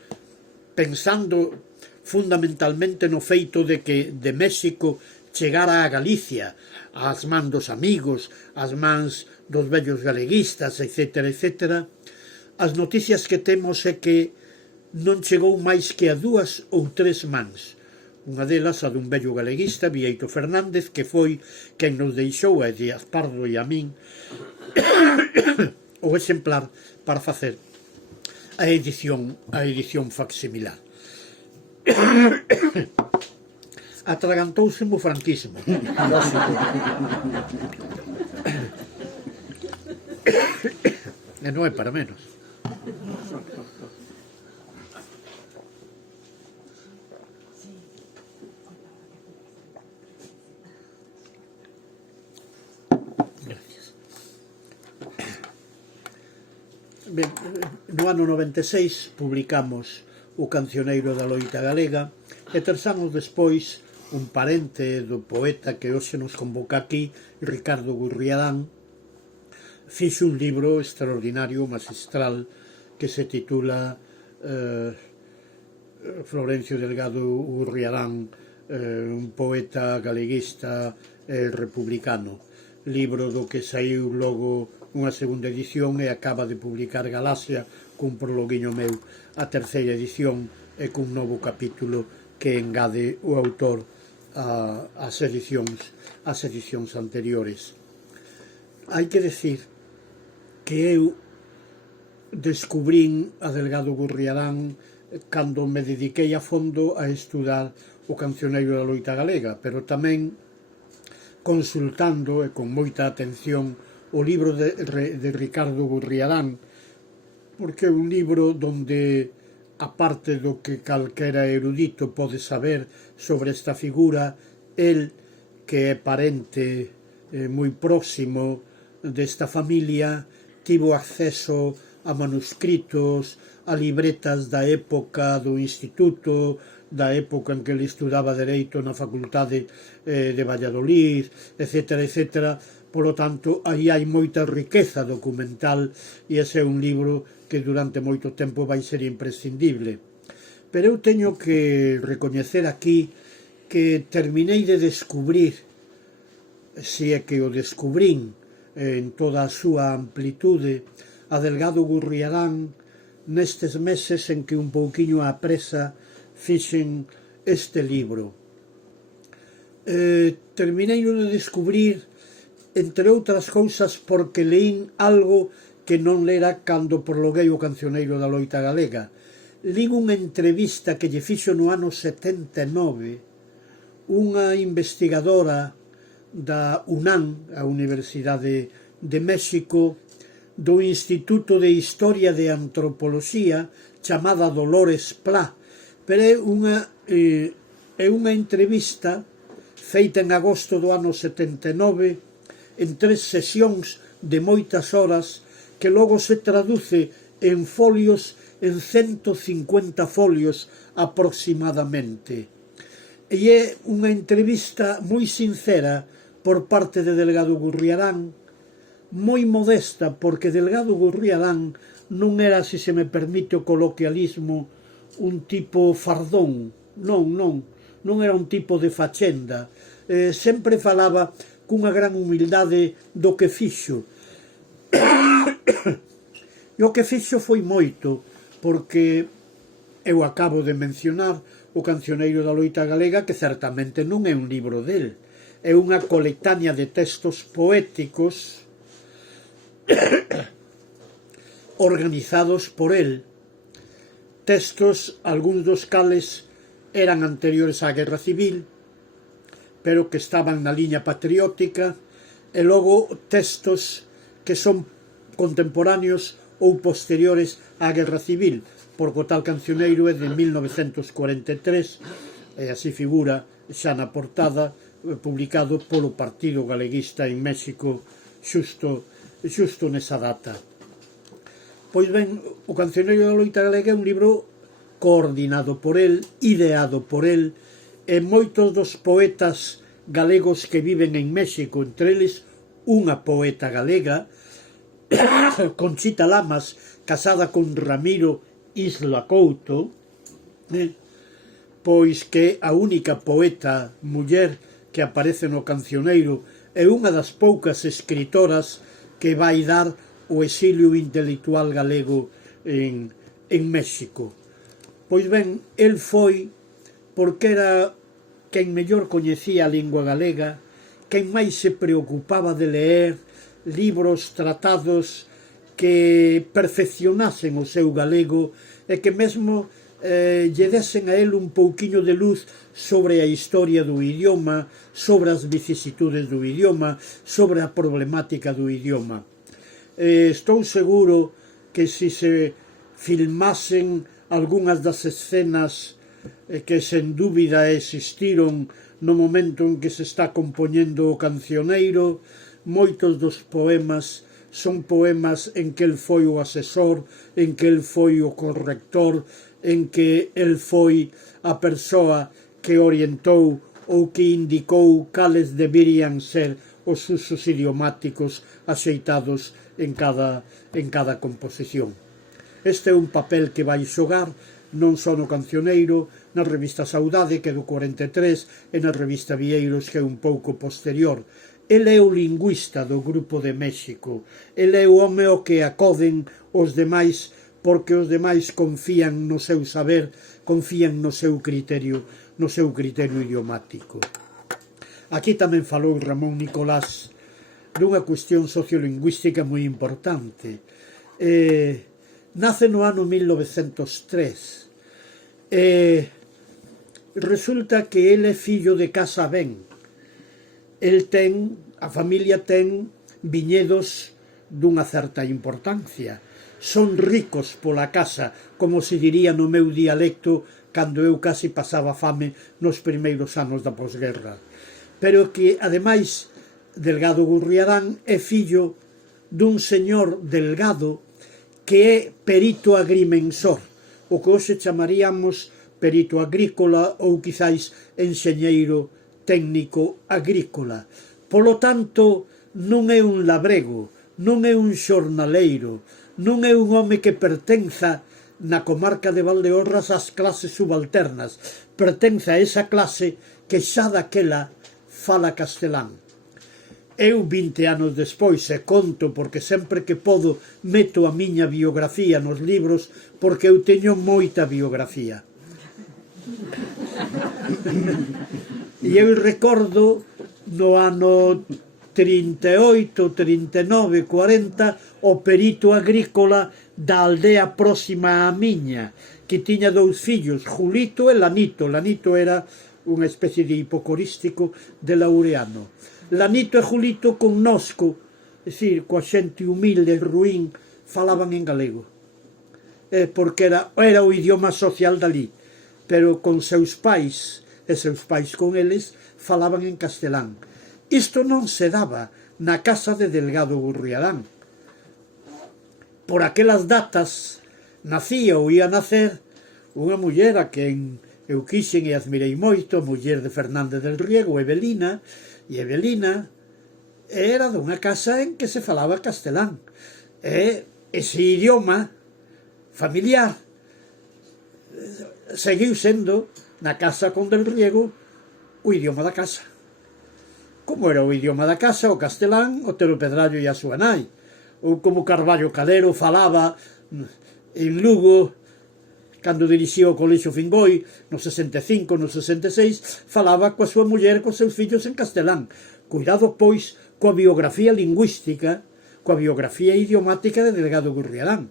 pensando fundamentalmente no feito de que de México chegara a Galicia, ás mans dos amigos, ás mans dos vellos galeguistas, etc., etc., as noticias que temos é que non chegou máis que a 2 ou 3 mans. Unha delas a dun vello galeguista, Vieito Fernández, que foi quen nos deixou a Díaz Pardo e a min o exemplar para facer a edición facsimilar. Atragantouse o franquismo. E non é para menos. Gracias. Ben, no ano 96 publicamos O cancioneiro da loita galega, e 3 anos despois un parente do poeta que hoxe nos convoca aquí, Ricardo Gurriarán, fixo un libro extraordinario, magistral, que se titula Florencio Delgado Gurriarán, un poeta galeguista republicano, libro do que saiu logo unha segunda edición e acaba de publicar Galaxia cun prologuiño meu a terceira edición e cun novo capítulo que engade o autor ás edicións anteriores. Hai que decir que eu descubrín a Delgado Gurriarán cando me dediquei a fondo a estudar o cancioneiro da loita galega, pero tamén consultando e con moita atención o libro de Ricardo Gurriarán, porque é un libro donde, aparte do que calquera erudito pode saber sobre esta figura, el, que é parente moi próximo desta familia, tivo acceso a manuscritos, a libretas da época do instituto, da época en que ele estudaba Dereito na Facultade de Valladolid, etc., etc. Polo tanto, aí hai moita riqueza documental e ese é un libro que durante moito tempo vai ser imprescindible. Pero eu teño que recoñecer aquí que terminei de descubrir, se é que o descubrín en toda a súa amplitude, a Delgado Gurriarán nestes meses en que un pouquiño á presa fixen este libro. Terminei de descubrir, entre outras cousas, porque leín algo que non lera cando prologuei o cancioneiro da loita galega. Lín unha entrevista que lle fixo no ano 79 unha investigadora da UNAM, a Universidade de México, do Instituto de Historia de Antropoloxía, chamada Dolores Pla, pero é unha entrevista feita en agosto do ano 79 en 3 sesións de moitas horas que logo se traduce en folios, en 150 folios aproximadamente. E é unha entrevista moi sincera por parte de Delgado Gurriarán, moi modesta, porque Delgado Gurriarán non era, se se me permite o coloquialismo, un tipo fardón, non era un tipo de fachenda, sempre falaba cunha gran humildade do que fixo. E o que fixo foi moito, porque eu acabo de mencionar o Cancioneiro da loita galega, que certamente non é un libro del, é unha colectánea de textos poéticos organizados por el, textos, algúns dos cales eran anteriores á Guerra Civil, pero que estaban na liña patriótica, e logo textos que son contemporáneos ou posteriores á Guerra Civil, porque o tal cancioneiro é de 1943, e así figura xa na portada, publicado polo Partido Galeguista en México xusto nesa data. Pois ben, o Cancioneiro da loita galega é un libro coordinado por el, ideado por el, e moitos dos poetas galegos que viven en México, entre eles unha poeta galega, Conchita Lamas, casada con Ramiro Isla Couto, pois que a única poeta muller que aparece no cancioneiro é unha das poucas escritoras que vai dar o exilio intelectual galego en México. Pois ben, el foi porque era quen mellor coñecía a lingua galega, quen máis se preocupaba de leer libros, tratados que perfeccionasen o seu galego e que mesmo lle desen a el un pouquiño de luz sobre a historia do idioma, sobre as vicisitudes do idioma, sobre a problemática do idioma. Estou seguro que se filmasen algunhas das escenas que sen dúbida existiron no momento en que se está compoñendo o cancioneiro, moitos dos poemas son poemas en que el foi o asesor, en que el foi o corrector, en que el foi a persoa que orientou ou que indicou cales deberían ser os usos idiomáticos axeitados en cada composición. Este é un papel que vai xogar non só no Cancioneiro, na revista Saudade, que é do 43, e na revista Vieiros, que é un pouco posterior. Ele é o lingüista do Grupo de México. Ele é o home ao que acoden os demais, porque os demais confían no seu saber, confían no seu criterio idiomático. Aquí tamén falou Ramón Nicolás dunha cuestión sociolingüística moi importante. Nace no ano 1903. Resulta que ele é fillo de casa ben. A familia ten viñedos dunha certa importancia. Son ricos pola casa, como se diría no meu dialecto cando eu casi pasaba fame nos primeiros anos da posguerra. Pero que, ademais, Delgado Gurriarán é fillo dun señor Delgado que é perito agrimensor, o que hoxe chamaríamos perito agrícola ou quizáis enxeñeiro técnico agrícola. Polo tanto, non é un labrego, non é un xornaleiro, non é un home que pertenza na comarca de Valdeorras ás clases subalternas, pertenza a esa clase que xa daquela fala castelán. Eu, 20 anos despois, e conto porque sempre que podo meto a miña biografía nos libros, porque eu teño moita biografía. E eu recordo no ano 38, 39, 40 o perito agrícola da aldea próxima á miña, que tiña dous fillos, Julito e Lanito. Lanito era unha especie de hipocorístico de Laureano. Lanito e Julito connosco, é dicir, coa xente humilde e ruín, falaban en galego, porque era o idioma social dali, pero con seus pais, e seus pais con eles, falaban en castelán. Isto non se daba na casa de Delgado Gurriarán. Por aquelas datas nacía ou ia nacer unha muller a quen eu quixen e admirei moito, a muller de Fernández del Riego, Evelina, e Evelina era dunha casa en que se falaba castelán. E ese idioma familiar seguiu sendo, na casa con del Riego, o idioma da casa. Como era o idioma da casa, o castelán, o Tero Pedrallo e a súa nai. Ou como Carballo Calero falaba en Lugo, cando dirixía o Colexio Fingoi, no 65, no 66, falaba coa súa muller, cos seus fillos en castelán. Cuidado, pois, coa biografía lingüística, coa biografía idiomática de Delgado Gurriarán.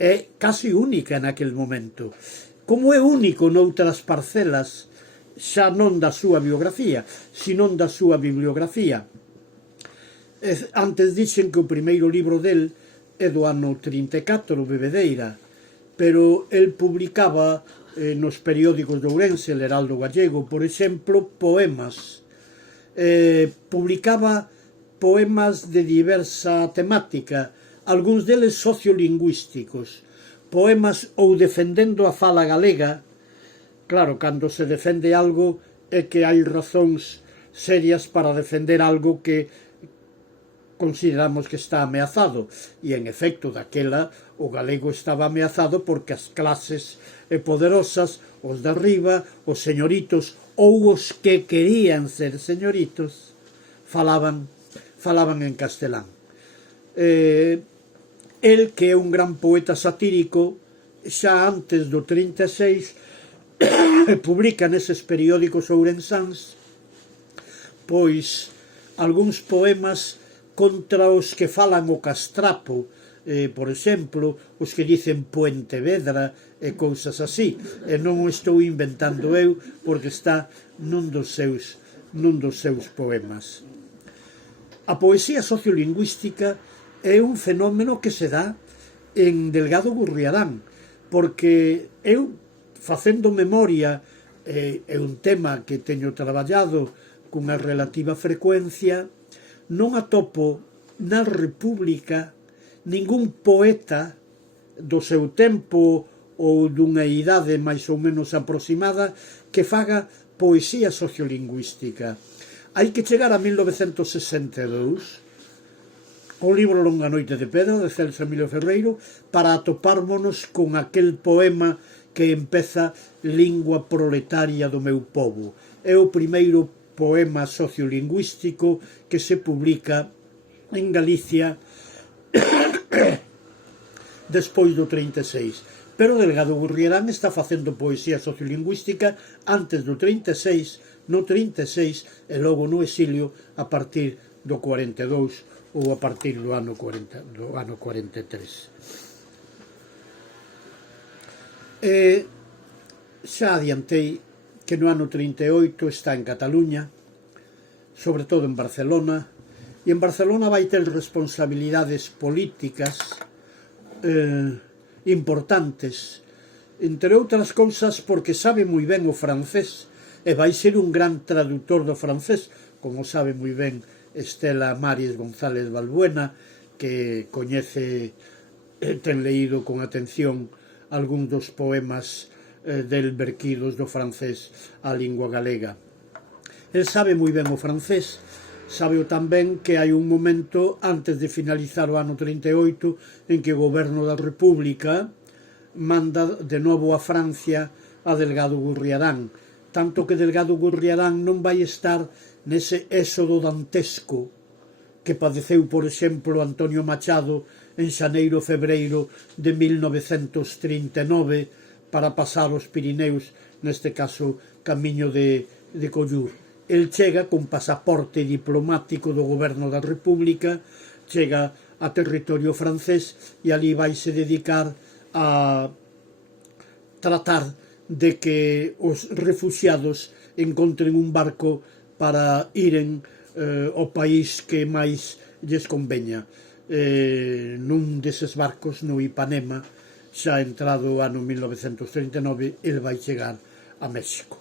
É casi única naquel momento. Como é único noutras parcelas, xa non da súa biografía, senón da súa bibliografía. Antes dixen que o primeiro libro del é do ano 34, Bebedeira, pero el publicaba nos periódicos de Ourense, el Heraldo Gallego, por exemplo, poemas. Publicaba poemas de diversa temática, algúns deles sociolingüísticos, poemas ou defendendo a fala galega. Claro, cando se defende algo é que hai razóns serias para defender algo que consideramos que está ameazado, e en efecto daquela o galego estaba ameazado porque as clases poderosas, os de arriba, os señoritos ou os que querían ser señoritos, falaban en castelán. El, que é un gran poeta satírico, xa antes do 36 publica neses periódicos ourensáns pois algúns poemas contra os que falan o castrapo, por exemplo, os que dicen Puentevedra e cousas así, e non o estou inventando eu porque está nun dos seus poemas. A poesía sociolingüística é un fenómeno que se dá en Delgado Gurriarán, porque eu, facendo memoria, é un tema que teño traballado cunha relativa frecuencia, non atopo na República ningún poeta do seu tempo ou dunha idade máis ou menos aproximada que faga poesía sociolingüística. Hai que chegar a 1962, o libro Longa noite de pedra, de Celso Emilio Ferreiro, para atopármonos con aquel poema que empeza Lingua proletaria do meu povo. É o primeiro poema sociolingüístico que se publica en Galicia despois do 36. Pero Delgado Gurriarán está facendo poesía sociolingüística antes do 36, no 36 e logo no exilio a partir do 42 ou a partir do ano 43. Xa adiantei que no ano 38 está en Cataluña, sobre todo en Barcelona, e en Barcelona vai ter responsabilidades políticas importantes, entre outras cousas porque sabe moi ben o francés e vai ser un gran traductor do francés, como sabe moi ben Estela Maris González Balbuena, que coñece, ten leído con atención algún dos poemas del verquidos do francés á lingua galega. El sabe moi ben o francés, sabe tamén que hai un momento antes de finalizar o ano 38 en que o goberno da República manda de novo a Francia a Delgado Gurriarán, tanto que Delgado Gurriarán non vai estar nese éxodo dantesco que padeceu, por exemplo, Antonio Machado en xaneiro-febreiro de 1939 para pasar os Pirineus, neste caso, camiño de Collur. El chega con pasaporte diplomático do goberno da República, chega a territorio francés e ali vaise dedicar a tratar de que os refuxiados encontren un barco para iren ao país que máis lles conveña. Nun deses barcos, no Ipanema, xa entrado o ano 1939, el vai chegar a México.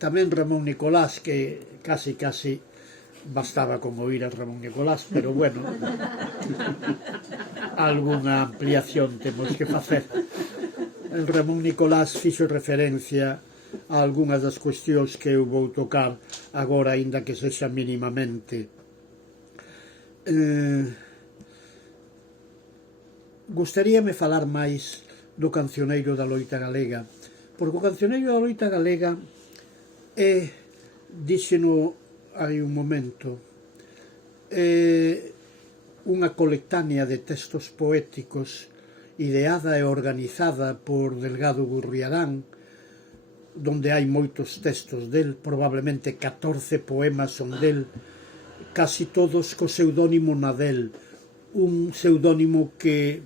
Tamén Ramón Nicolás, que casi bastaba con oír a Ramón Nicolás, pero bueno, algunha ampliación temos que facer. Ramón Nicolás fixo referencia a algunhas das cuestións que eu vou tocar agora, aínda que sexa mínimamente. Gustaríame falar máis do cancioneiro da loita galega, porque o cancioneiro da loita galega é, díxeno hai un momento, unha colectánea de textos poéticos ideada e organizada por Delgado Gurriarán, donde hai moitos textos del, probablemente 14 poemas son del, casi todos co pseudónimo Nadel, un pseudónimo que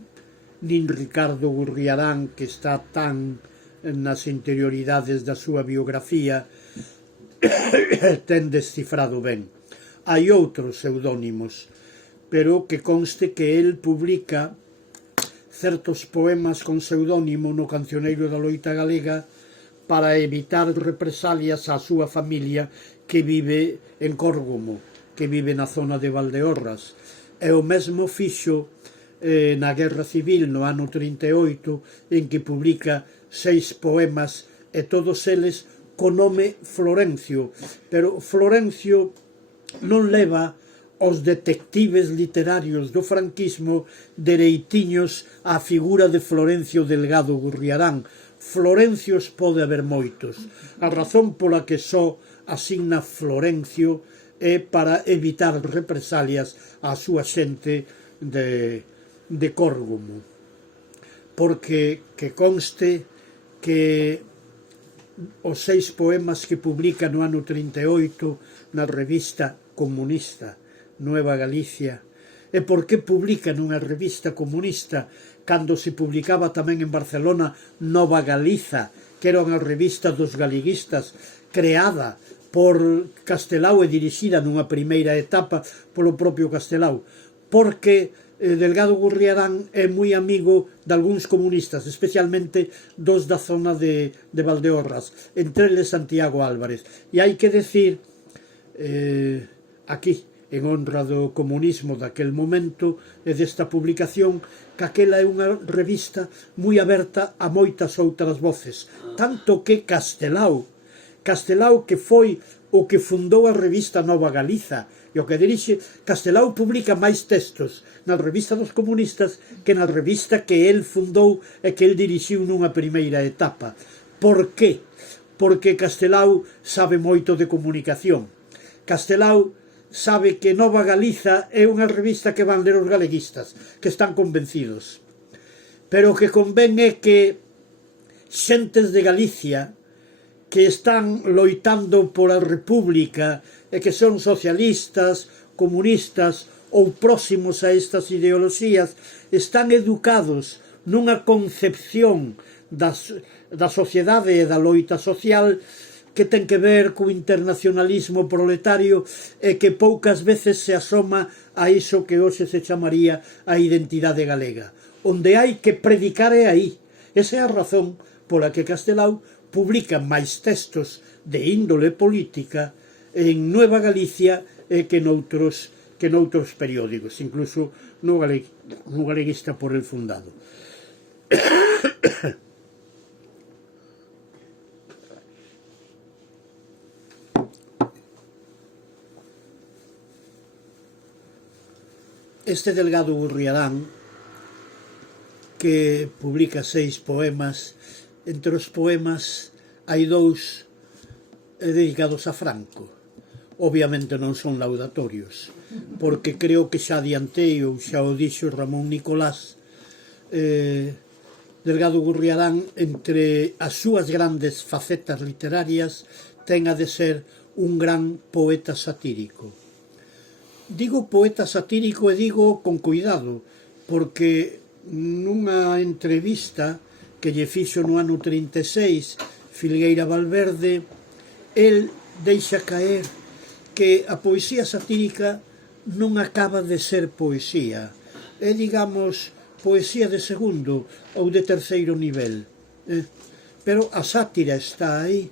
nin Ricardo Gurriarán, que está tan nas interioridades da súa biografía, ten descifrado ben. Hai outros pseudónimos, pero que conste que el publica certos poemas con pseudónimo no cancioneiro da loita galega para evitar represalias á súa familia que vive en Córgomo, que vive na zona de Valdeorras. E o mesmo fixo na Guerra Civil no ano 38, en que publica 6 poemas e todos eles co nome Florencio, pero Florencio non leva os detectives literarios do franquismo dereitiños á figura de Florencio Delgado Gurriarán. Florencios pode haber moitos. A razón pola que só asigna Florencio é para evitar represalias á súa xente de Córgomo. Porque que conste que os 6 poemas que publica no ano 38 na revista comunista Nueva Galicia, e por que publica nunha revista comunista cando se publicaba tamén en Barcelona Nova Galiza, que era unha revista dos galiguistas creada por Castelao e dirixida nunha primeira etapa polo propio Castelao, porque Delgado Gurriarán é moi amigo de algúns comunistas, especialmente dos da zona de Valdeorras, entre eles Santiago Álvarez. E hai que decir aquí, en honra do comunismo daquel momento e desta publicación, que aquela é unha revista moi aberta a moitas outras voces, tanto que Castelao Castelao, que foi o que fundou a revista Nova Galiza, e o que dirixe, Castelao publica máis textos na revista dos comunistas que na revista que el fundou e que el dirixiu nunha primeira etapa. Por qué? Porque Castelao sabe moito de comunicación. Castelao sabe que Nova Galiza é unha revista que van ler os galeguistas, que están convencidos. Pero o que convén é que xentes de Galicia que están loitando pola república e que son socialistas, comunistas ou próximos a estas ideoloxías, están educados nunha concepción da sociedade e da loita social que ten que ver co internacionalismo proletario e que poucas veces se asoma a iso que hoxe se chamaría a identidade galega. Onde hai que predicar é aí. Esa é a razón pola que Castelao publica máis textos de índole política en Nueva Galicia que noutros periódicos, incluso no Galeguista por el fundado. Este Delgado Gurriarán, que publica 6 poemas, entre os poemas hai 2 dedicados a Franco. Obviamente non son laudatorios, porque creo que xa adiantei ou xa o dixo Ramón Nicolás, Delgado Gurriarán, entre as súas grandes facetas literarias, ten a de ser un gran poeta satírico. Digo poeta satírico e digo con cuidado, porque nunha entrevista que lle fixo no ano 36 Filgueira Valverde, el deixa caer que a poesía satírica non acaba de ser poesía, é, digamos, poesía de segundo ou de terceiro nivel, pero a sátira está aí.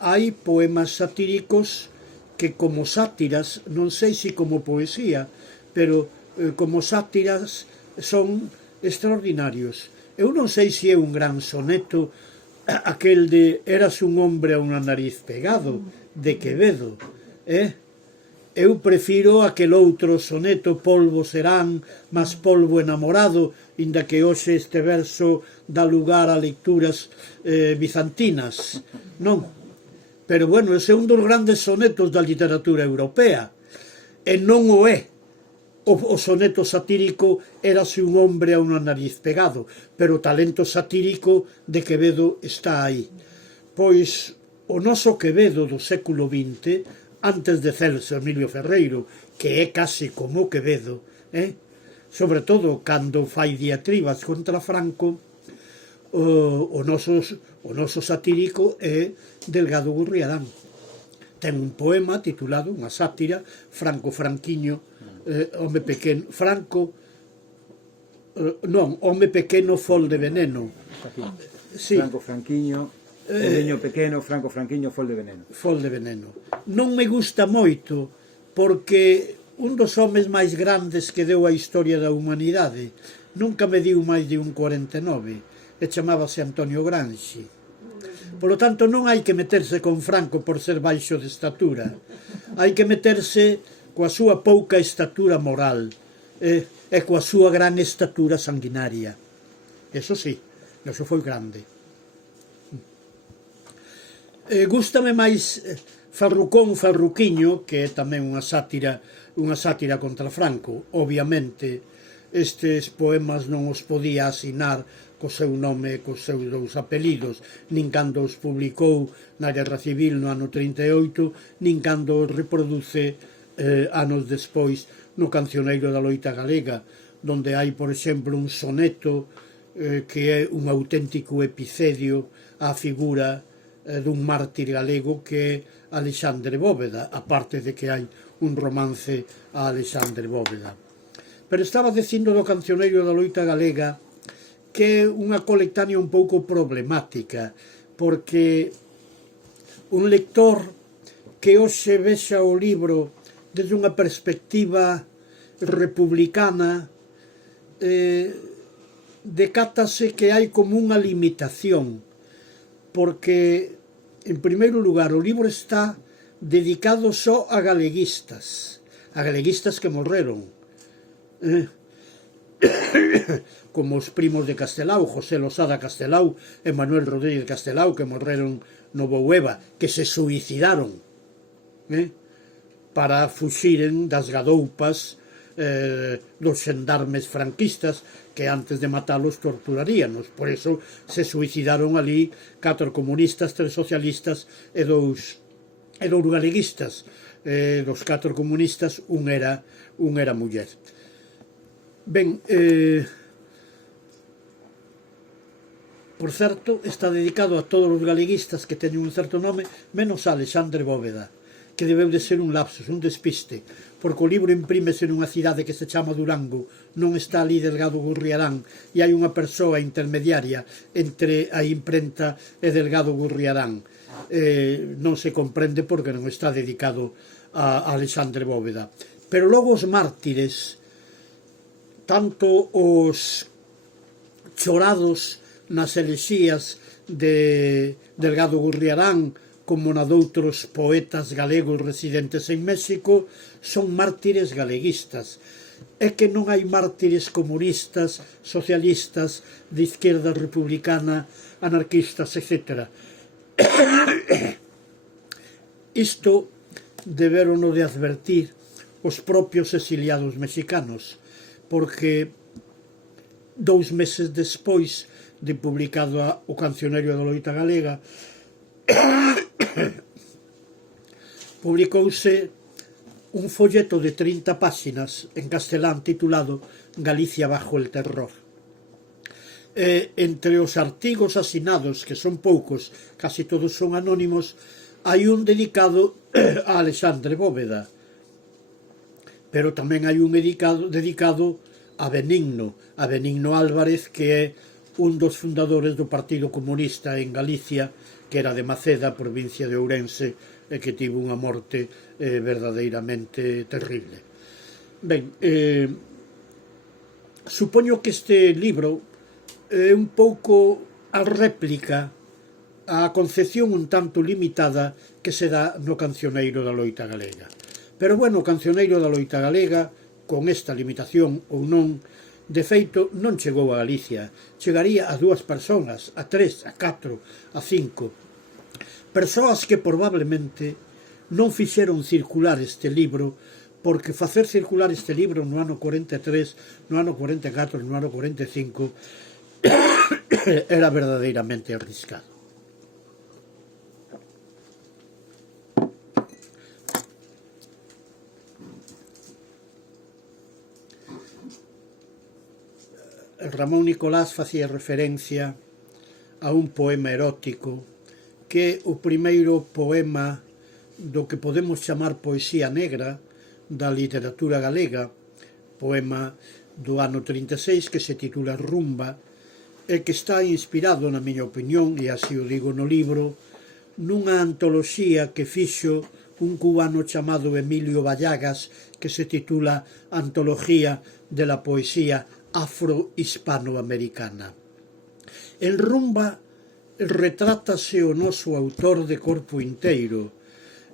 Hai poemas satíricos que, como sátiras, non sei se como poesía, pero como sátiras son extraordinarios. Eu non sei se é un gran soneto aquel de Eras un hombre a unha nariz pegado, de Quevedo. Eu prefiro aquel outro soneto, Polvo serán, mas polvo enamorado, inda que hoxe este verso dá lugar a lecturas bizantinas. Non. Pero, bueno, ese é un dos grandes sonetos da literatura europea. E non o é. O soneto satírico Érase un hombre a unha nariz pegado, pero o talento satírico de Quevedo está aí. Pois o noso Quevedo do século XX, antes de Celso Emilio Ferreiro, que é case como Quevedo, sobre todo cando fai diatribas contra Franco, o noso satírico é Delgado Gurriarán. Ten un poema titulado, unha sátira, Franco Franquiño, home pequeno, home pequeno fol de veneno. Sí. Franco Franquiño, o niño pequeno, Franco Franquiño, fol de veneno. Fol de veneno. Non me gusta moito, porque un dos homes máis grandes que deu a historia da humanidade nunca mediu máis de un 49, e chamábase Antonio Gramsci. Por lo tanto, non hai que meterse con Franco por ser baixo de estatura. Hai que meterse coa súa pouca estatura moral e coa súa gran estatura sanguinaria. Eso sí, eso foi grande. Gústame máis Farruquiño, que é tamén unha sátira contra Franco. Obviamente, estes poemas non os podía asinar co seu nome e cos seus 2 apelidos, nin cando os publicou na Guerra Civil no ano 38, nin cando os reproduce anos despois no Cancioneiro da Loita Galega, donde hai, por exemplo, un soneto que é un auténtico epicedio á figura dun mártir galego que é Alexandre Bóveda, aparte de que hai un romance a Alexandre Bóveda. Pero estaba dicindo do Cancioneiro da Loita Galega que é unha colectánea un pouco problemática, porque un lector que hoxe vexa o libro desde unha perspectiva republicana decátase que hai como unha limitación, porque, en primeiro lugar, o libro está dedicado só a galeguistas que morreron, como os primos de Castelao, José Losada Castelao e Manuel Rodríguez Castelao, que morreron no Boueva, que se suicidaron para fuxiren das gadoupas dos xendarmes franquistas, que antes de matalos torturaríanos. Por eso se suicidaron ali 4 comunistas, 3 socialistas e 2 galeguistas. Dos 4 comunistas, un era muller. Ben, por certo, está dedicado a todos os galeguistas que teñen un certo nome, menos a Alexandre Bóveda, que debeu de ser un lapsus, un despiste, porque o libro imprímese nunha cidade que se chama Durango, non está ali Delgado Gurriarán, e hai unha persoa intermediaria entre a imprenta e Delgado Gurriarán. Non se comprende porque non está dedicado a Alexandre Bóveda. Pero logo os mártires, tanto os chorados nas elexías de Delgado Gurriarán como na doutros poetas galegos residentes en México, son mártires galeguistas. É que non hai mártires comunistas, socialistas, de izquierda republicana, anarquistas, etc. Isto deberono de advertir os propios exiliados mexicanos, porque 2 meses despois de publicado o Cancioneiro da Loita Galega, publicouse un folleto de 30 páxinas en castelán titulado Galicia bajo el terror. Entre os artigos asinados, que son poucos, casi todos son anónimos, hai un dedicado a Alexandre Bóveda, pero tamén hai un dedicado a Benigno Álvarez, que é un dos fundadores do Partido Comunista en Galicia, que era de Maceda, provincia de Ourense, e que tivo unha morte verdadeiramente terrible. Ben, supoño que este libro é un pouco a réplica, a concepción un tanto limitada que se dá no Cancioneiro da Loita Galega. Pero, bueno, o Cancioneiro da Loita Galega, con esta limitación ou non, de feito, non chegou a Galicia. Chegaría a 2 persoas, a 3, a 4, a 5. Persoas que probablemente non fixeron circular este libro, porque facer circular este libro no ano 43, no ano 44, no ano 45 era verdadeiramente arriscado. Ramón Nicolás facía referencia a un poema erótico que é o primeiro poema do que podemos chamar poesía negra da literatura galega, poema do ano 36 que se titula Rumba, e que está inspirado, na miña opinión, e así o digo no libro, nunha antoloxía que fixo un cubano chamado Emilio Vallagas, que se titula Antología de la Poesía Afro-Hispanoamericana. En Rumba retrátase o noso autor de corpo inteiro.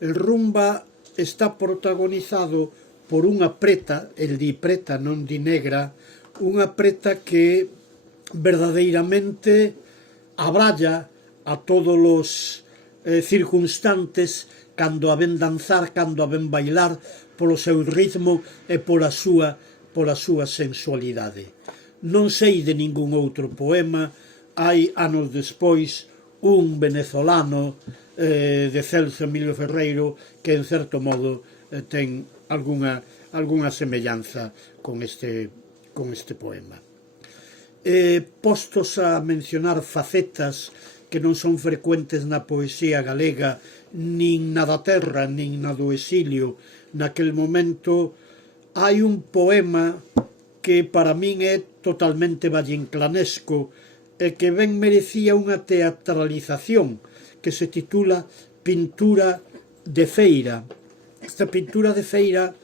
El Rumba está protagonizado por unha preta, el di preta, non di negra, unha preta que verdadeiramente abralla a todos os circunstantes cando a ven danzar, cando a ven bailar, polo seu ritmo e pola súa sensualidade. Non sei de ningún outro poema. Hai, anos despois, un venezolano de Celso Emilio Ferreiro que, en certo modo, ten algunha semellanza con este poema. Postos a mencionar facetas que non son frecuentes na poesía galega, nin na da terra, nin na do exilio, naquel momento hai un poema que para min é totalmente vallinclanesco e que ben merecía unha teatralización, que se titula Pintura de Feira. Esta Pintura de Feira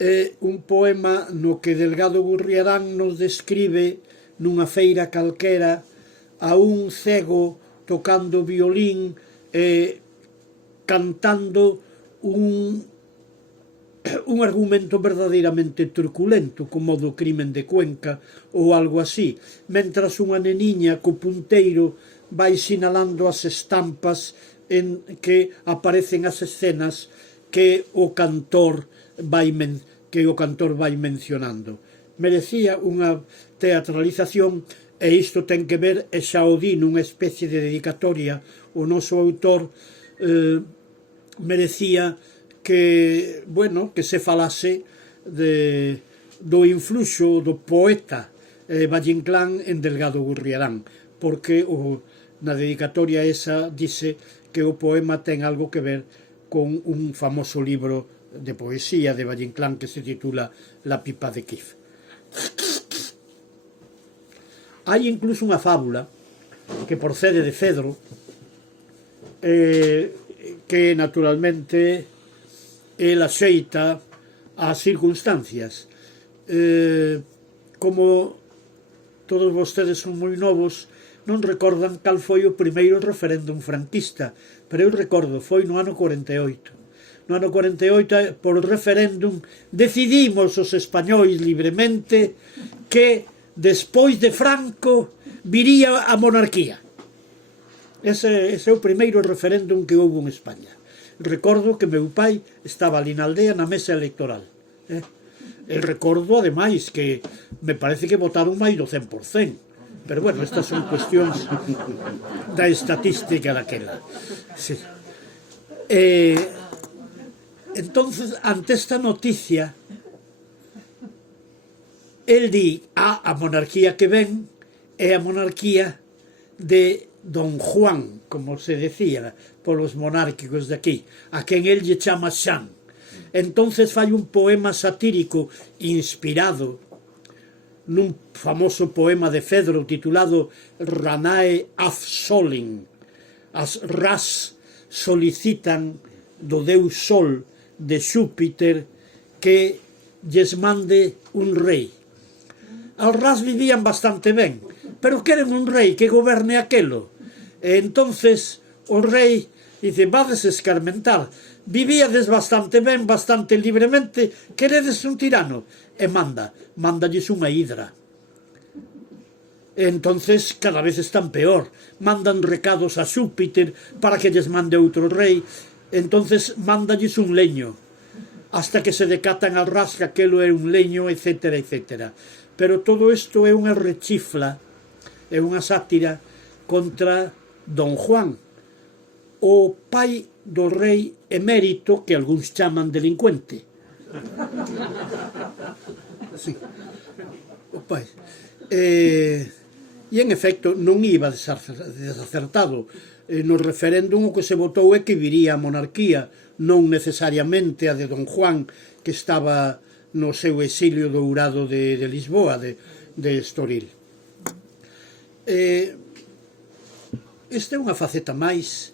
é un poema no que Delgado Gurriarán nos describe nunha feira calquera a un cego tocando violín e cantando un argumento verdadeiramente truculento, como do Crimen de Cuenca ou algo así, mentras unha neniña co punteiro vai sinalando as estampas en que aparecen as escenas que o cantor vai mencionando. Merecía unha teatralización, e isto ten que ver, e xa o di nunha especie de dedicatoria, o noso autor merecía que, bueno, que se falase do influxo do poeta Valle Inclán en Delgado Gurriarán, porque na dedicatoria esa dice que o poema ten algo que ver con un famoso libro de poesía de Valle Inclán que se titula La pipa de Kif. Hai incluso unha fábula que procede de Fedro, que naturalmente el axeita as circunstancias. Como todos vostedes son moi novos, non recordan cal foi o primeiro referéndum franquista, pero eu recordo, foi no ano 48. No ano 48, por referéndum, decidimos os españois libremente que despois de Franco viría a monarquía. Ese é o primeiro referéndum que houve en España. Recordo que meu pai estaba ali na aldea na mesa electoral. E recordo, ademais, que me parece que votaron máis do 100%. Pero, bueno, estas son cuestións da estatística daquela. Sí. Entonces, ante esta noticia, el di, a monarquía que ven é a monarquía de Don Juan, como se decía polos monárquicos de aquí, a quen el lle chama Xan. Entonces fai un poema satírico inspirado nun famoso poema de Fedro titulado Ranae af Solin. As ras solicitan do deus Sol de Xúpiter que lles mande un rei. As ras vivían bastante ben, pero queren un rei que goberne aquelo. E entonces o rei dice, vades escarmentar, vivíades bastante ben, bastante libremente, queredes un tirano? E mándalles unha hidra. E entonces cada vez están peor, mandan recados a Xúpiter para que lles mande outro rei, entonces mándalles un leño, hasta que se decatan al ras que aquelo é un leño, etcétera, etcétera. Pero todo isto é unha rechifla, é unha sátira contra Don Juan, o pai do rei emérito que algúns chaman delincuente. Sí. O pai. E en efecto non iba desacertado. No referéndum o que se votou é que viría a monarquía, non necesariamente a de Don Juan, que estaba no seu exilio dourado de Lisboa, de Estoril. Esta é unha faceta máis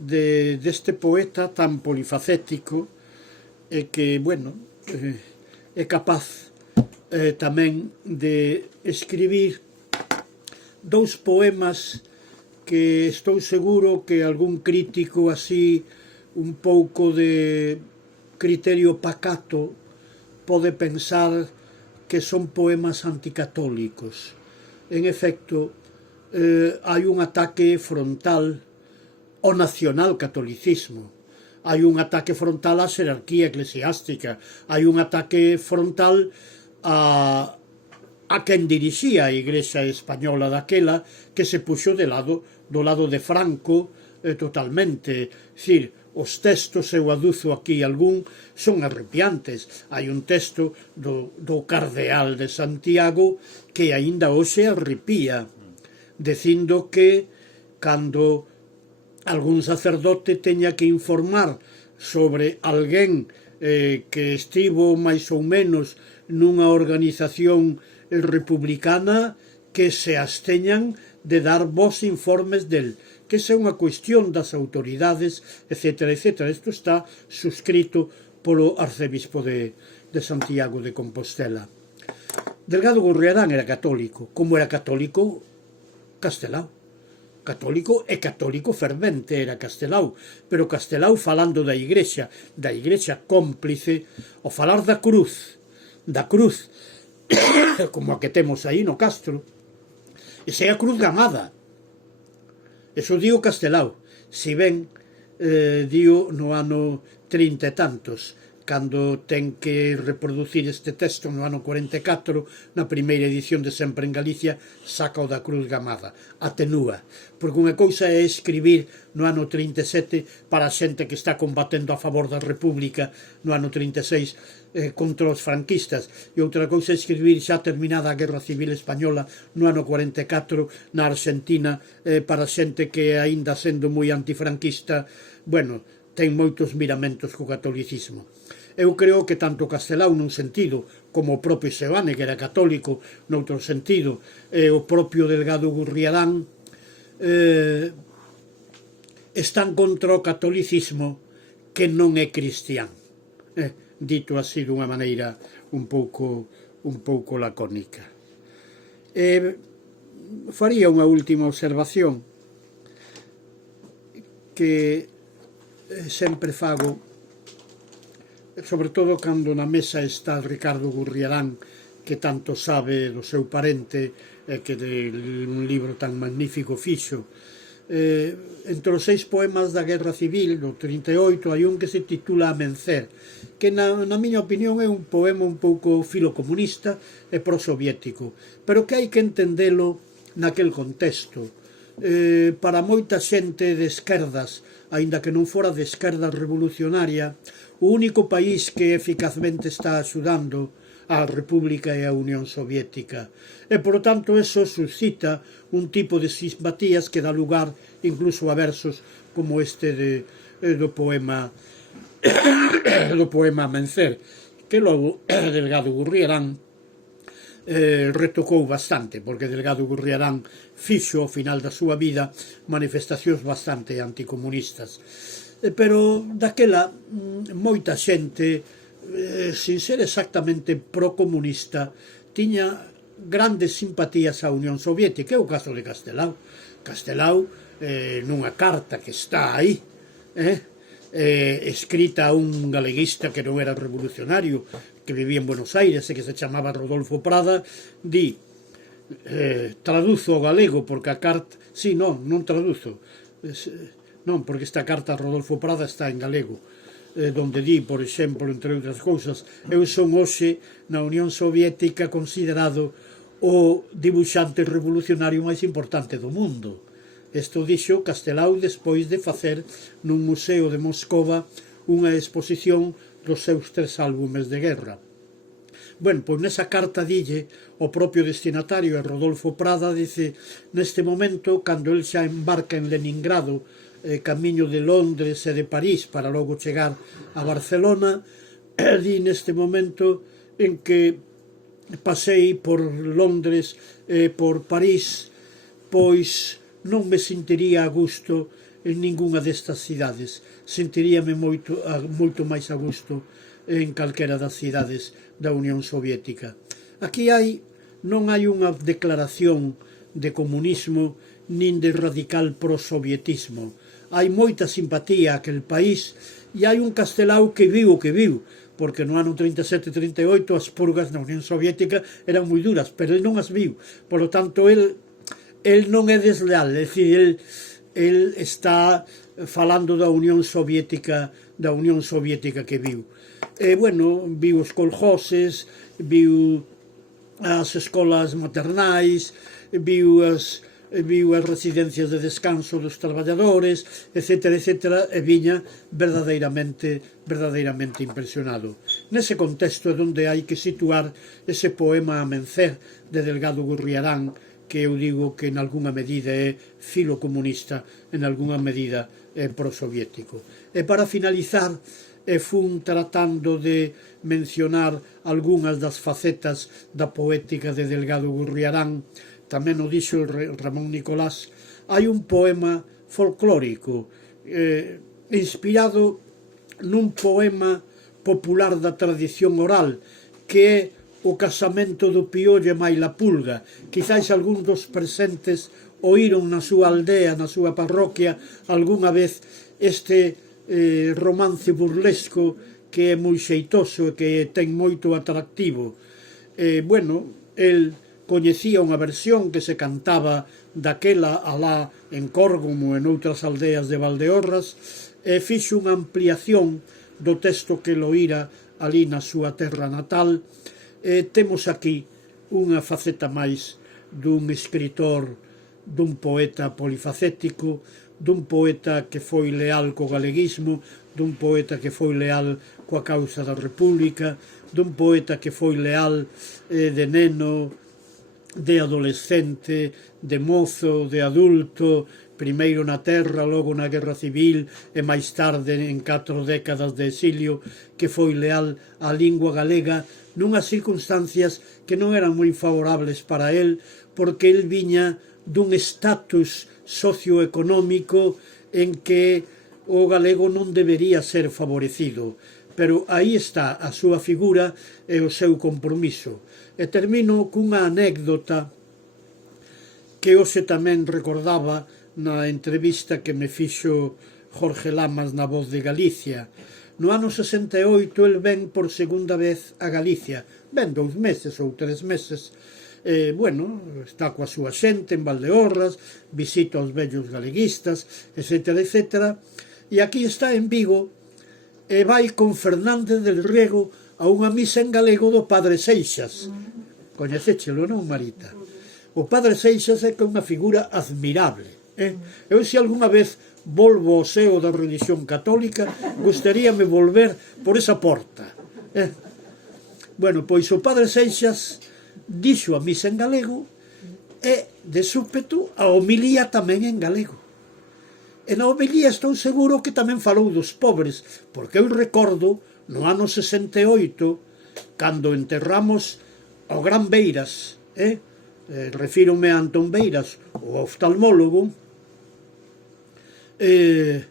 deste poeta tan polifacético e que, bueno, é capaz tamén de escribir dous poemas que estou seguro que algún crítico así un pouco de criterio pacato pode pensar que son poemas anticatólicos. En efecto, hai un ataque frontal ao nacionalcatolicismo, hai un ataque frontal á xerarquía eclesiástica, hai un ataque frontal a quen dirixía a Igrexa española daquela, que se puxo do lado de Franco totalmente. Dicir, os textos, eu aduzo aquí algún, son arrepiantes. Hai un texto do Cardeal de Santiago que aínda hoxe arrepía, dicindo que cando algún sacerdote teña que informar sobre alguén que estivo máis ou menos nunha organización republicana, que se absteñan de dar vos informes del, que esa é unha cuestión das autoridades, etcétera, etcétera. Isto está suscrito polo arcebispo de Santiago de Compostela. Delgado Gurriarán era católico, como era católico Castelao. católico e católico fervente era Castelao, pero Castelao falando da igrexa cómplice, ao falar da cruz, como a que temos aí no Castro, esa é a cruz gamada. Eso digo Castelao, si ben digo no ano 30 e tantos, cando ten que reproducir este texto no ano 44, na primeira edición de Sempre en Galicia, saca o da cruz gamada, atenúa, porque unha cousa é escribir no ano 37 para a xente que está combatendo a favor da República no ano 36 contra os franquistas, e outra cousa é escribir xa terminada a Guerra Civil Española no ano 44 na Argentina para xente que aínda sendo moi antifranquista, bueno, ten moitos miramentos co catolicismo. Eu creo que tanto Castelao nun sentido, como o propio Seoane, que era católico, noutro sentido, e o propio Delgado Gurriarán, están contra o catolicismo que non é cristián. Dito así dunha maneira un pouco lacónica. Faría unha última observación que sempre fago, sobre todo cando na mesa está Ricardo Gurriarán, que tanto sabe do seu parente e que de un libro tan magnífico fixo. Entre os 6 poemas da Guerra Civil do 38 hai un que se titula Amencer, que na miña opinión é un poema un pouco filocomunista e prosoviético, pero que hai que entendelo naquel contexto. Para moita xente de esquerdas, aínda que non fora de esquerda revolucionaria, o único país que eficazmente está axudando a República e a Unión Soviética. E, por tanto, eso suscita un tipo de simpatías que dá lugar incluso a versos como este do poema Amencer, que logo Delgado Gurriarán retocou bastante, porque Delgado Gurriarán fixo ao final da súa vida manifestacións bastante anticomunistas. Pero daquela moita xente, sin ser exactamente procomunista, tiña grandes simpatías á Unión Soviética. É o caso de Castelao. Castelao, nunha carta que está aí, escrita a un galeguista que non era revolucionario, que vivía en Buenos Aires e que se chamaba Rodolfo Prada, di, traduzo ao galego porque a carta... Sí, non traduzo. Non, porque esta carta a Rodolfo Prada está en galego, donde di, por exemplo, entre outras cousas, eu son hoxe na Unión Soviética considerado o dibuixante revolucionario máis importante do mundo. Isto dixo Castelao despois de facer nun museo de Moscova unha exposición dos seus 3 álbumes de guerra. Bueno, pois nesa carta dille o propio destinatario, Rodolfo Prada, dice, neste momento, cando el xa embarca en Leningrado, camiño de Londres e de París para logo chegar a Barcelona, di neste momento en que pasei por Londres e por París, pois non me sentiría a gusto en ningunha destas cidades, sentiríame moito máis a gusto en calquera das cidades da Unión Soviética. Aquí non hai unha declaración de comunismo nin de radical prosovietismo. Hai moita simpatía a aquel país e hai un Castelao que viu o que viu, porque no ano 37-38 as purgas na Unión Soviética eran moi duras, pero ele non as viu. Por lo tanto, el non é desleal, é dicir, el está falando da Unión Soviética que viu. Bueno, viu os colhoses, viu as escolas maternais, viu as residencias de descanso dos traballadores, etc., e viña verdadeiramente impresionado. Nese contexto é onde hai que situar ese poema Amencer de Delgado Gurriarán, que eu digo que en algunha medida é filocomunista, en algunha medida é prosoviético. E para finalizar, fun tratando de mencionar algunhas das facetas da poética de Delgado Gurriarán. Tamén o dixo Ramón Nicolás, hai un poema folclórico inspirado nun poema popular da tradición oral, que é o casamento do Piolle e Maila Pulga. Quizáis algúns dos presentes oíron na súa aldea, na súa parroquia, algunha vez este romance burlesco que é moi xeitoso e que ten moito atractivo. Bueno, el coñecía unha versión que se cantaba daquela alá en Córgomo e noutras aldeas de Valdeorras, e fixo unha ampliación do texto que lo ira ali na súa terra natal. Temos aquí unha faceta máis dun escritor, dun poeta polifacético, dun poeta que foi leal co galeguismo, dun poeta que foi leal coa causa da República, dun poeta que foi leal de neno, de adolescente, de mozo, de adulto, primeiro na terra, logo na Guerra Civil e máis tarde en 4 décadas de exilio, que foi leal á lingua galega nunhas circunstancias que non eran moi favorables para él, porque él viña dun estatus socioeconómico en que o galego non debería ser favorecido. Pero aí está a súa figura e o seu compromiso. E termino cunha anécdota que hoxe tamén recordaba na entrevista que me fixo Jorge Lamas na Voz de Galicia. No ano 68 el ven por segunda vez a Galicia. Ven 2 meses ou 3 meses. Bueno, está coa súa xente en Valdeorras, visita aos vellos galeguistas, etc, etc. E aquí está en Vigo e vai con Fernández del Riego a unha misa en galego do Padre Seixas. Coñecéchelo, non, Marita? O Padre Seixas é unha figura admirable. Eu, se algunha vez volvo ao seo da religión católica, gustaríame volver por esa porta. Bueno, pois o Padre Seixas dixo a misa en galego e, de súpeto, a homilía tamén en galego. E na homilía estou seguro que tamén falou dos pobres, porque eu recordo, no ano 68, cando enterramos ao gran Beiras, refírome a Antón Beiras, o oftalmólogo, que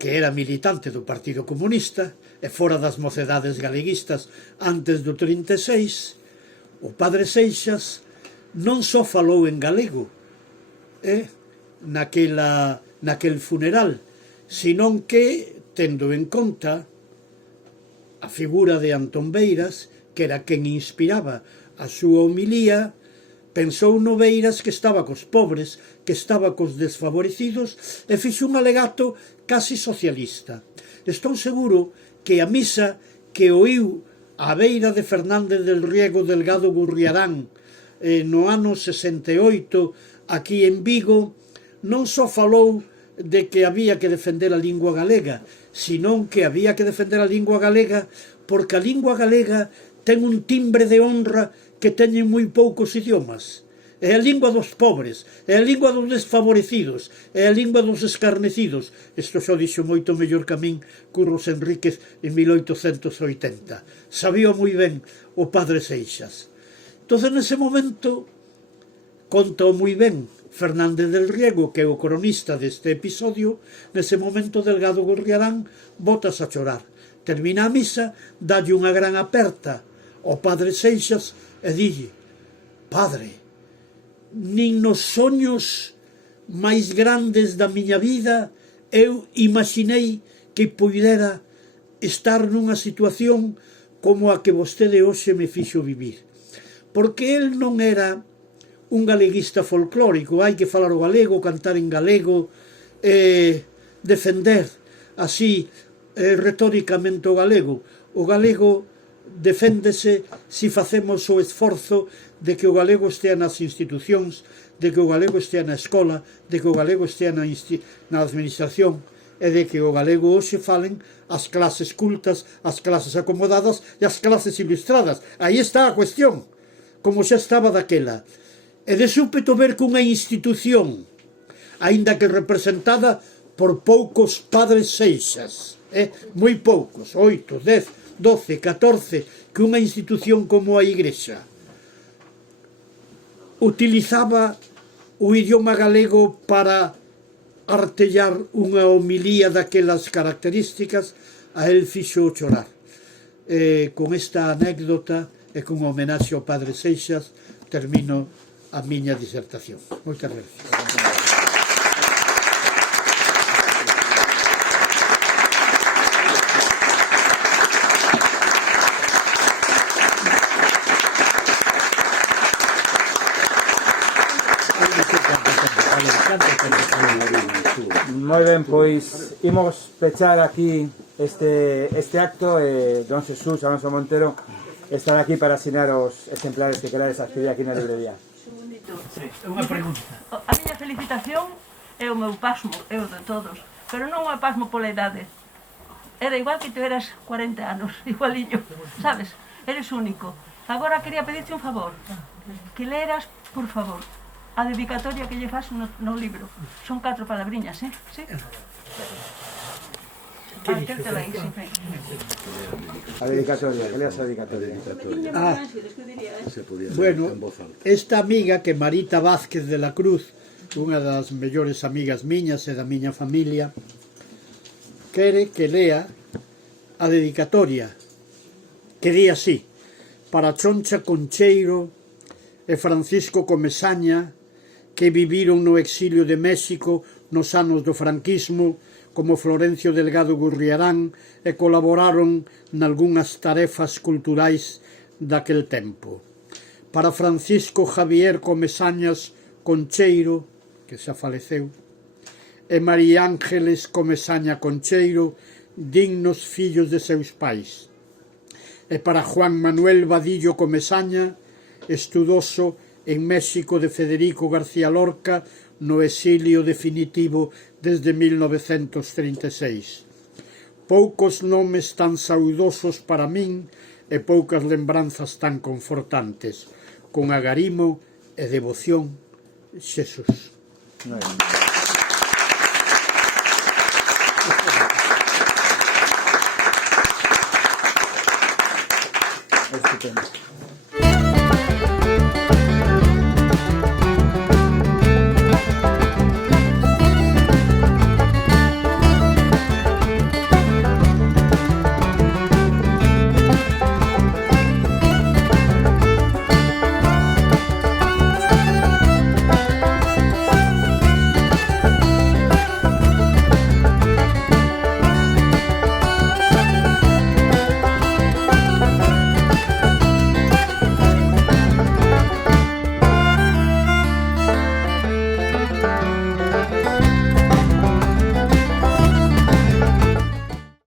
era militante do Partido Comunista e fora das mocedades galeguistas antes do 36, o Padre Seixas non só falou en galego naquel funeral, senón que, tendo en conta a figura de Antón Beiras, que era quen inspiraba a súa homilía, pensou no Beiras que estaba cos pobres, que estaba cos desfavorecidos, e fixo un alegato casi socialista. Estou seguro que a misa que oíu á beira de Fernández del Riego Delgado Gurriarán no ano 68 aquí en Vigo, non só falou de que había que defender a lingua galega, senón que había que defender a lingua galega porque a lingua galega ten un timbre de honra que teñen moi poucos idiomas. É a lingua dos pobres, é a lingua dos desfavorecidos, é a lingua dos escarnecidos. Isto xa dixo moito mellor que a min Curros Enríquez en 1880. Sabía moi ben o Padre Seixas. Entón, nese momento, conta moi ben Fernández del Riego, que é o cronista deste episodio. Nese momento Delgado Gurriarán botas a chorar. Termina a misa, dalle unha gran aperta ao Padre Seixas e dille: Padre, nin nos soños máis grandes da miña vida eu imaginei que puidera estar nunha situación como a que vostede hoxe me fixo vivir. Porque el non era un galeguista folclórico, hai que falar o galego, cantar en galego, defender así retóricamente o galego. O galego deféndese se facemos o esforzo de que o galego estea nas institucións, de que o galego estea na escola, de que o galego estea na administración, e de que o galego hoxe falen as clases cultas, as clases acomodadas e as clases ilustradas. Aí está a cuestión, como xa estaba daquela. E de súpeto ver que unha institución, aínda que representada por poucos Padres Seixas, moi poucos, 8, 10, 12, 14, que unha institución como a Igrexa utilizaba o idioma galego para artellar unha homilía daquelas características, a el fixo chorar. Con esta anécdota e cunha homenaxe ao Padre Seixas termino a miña disertación. Moitas gracias. Moi ben, pois imos pechar aquí este acto e don Xesús Alonso Montero estará aquí para asinar os exemplares que querades acceder aquí na librería. Unha pregunta. A miña felicitación é o meu pasmo, é o de todos, pero non é pasmo pola idade. Era igual que tu eras 40 anos, igualiño, sabes? Eres único. Agora quería pedirte un favor, que leras, por favor, a dedicatoria que lle faz no libro. Son 4 palabriñas, sí? Que te leis, A dedicatoria, que leas a dedicatoria. Bueno, esta amiga que Marita Vázquez de la Cruz, unha das mellores amigas miñas e da miña familia, quere que lea a dedicatoria, que di así: para Choncha Concheiro e Francisco Comesaña, que viviron no exilio de México nos anos do franquismo, como Florencio Delgado Gurriarán, e colaboraron nalgúnas tarefas culturais daquel tempo. Para Francisco Javier Comesañas Concheiro, que xa faleceu, e María Ángeles Comesaña Concheiro, dignos fillos de seus pais. E para Juan Manuel Vadillo Comesaña, estudoso en México de Federico García Lorca, no exilio definitivo desde 1936. Poucos nomes tan saudosos para min e poucas lembranzas tan confortantes. Con agarimo e devoción, Xesús.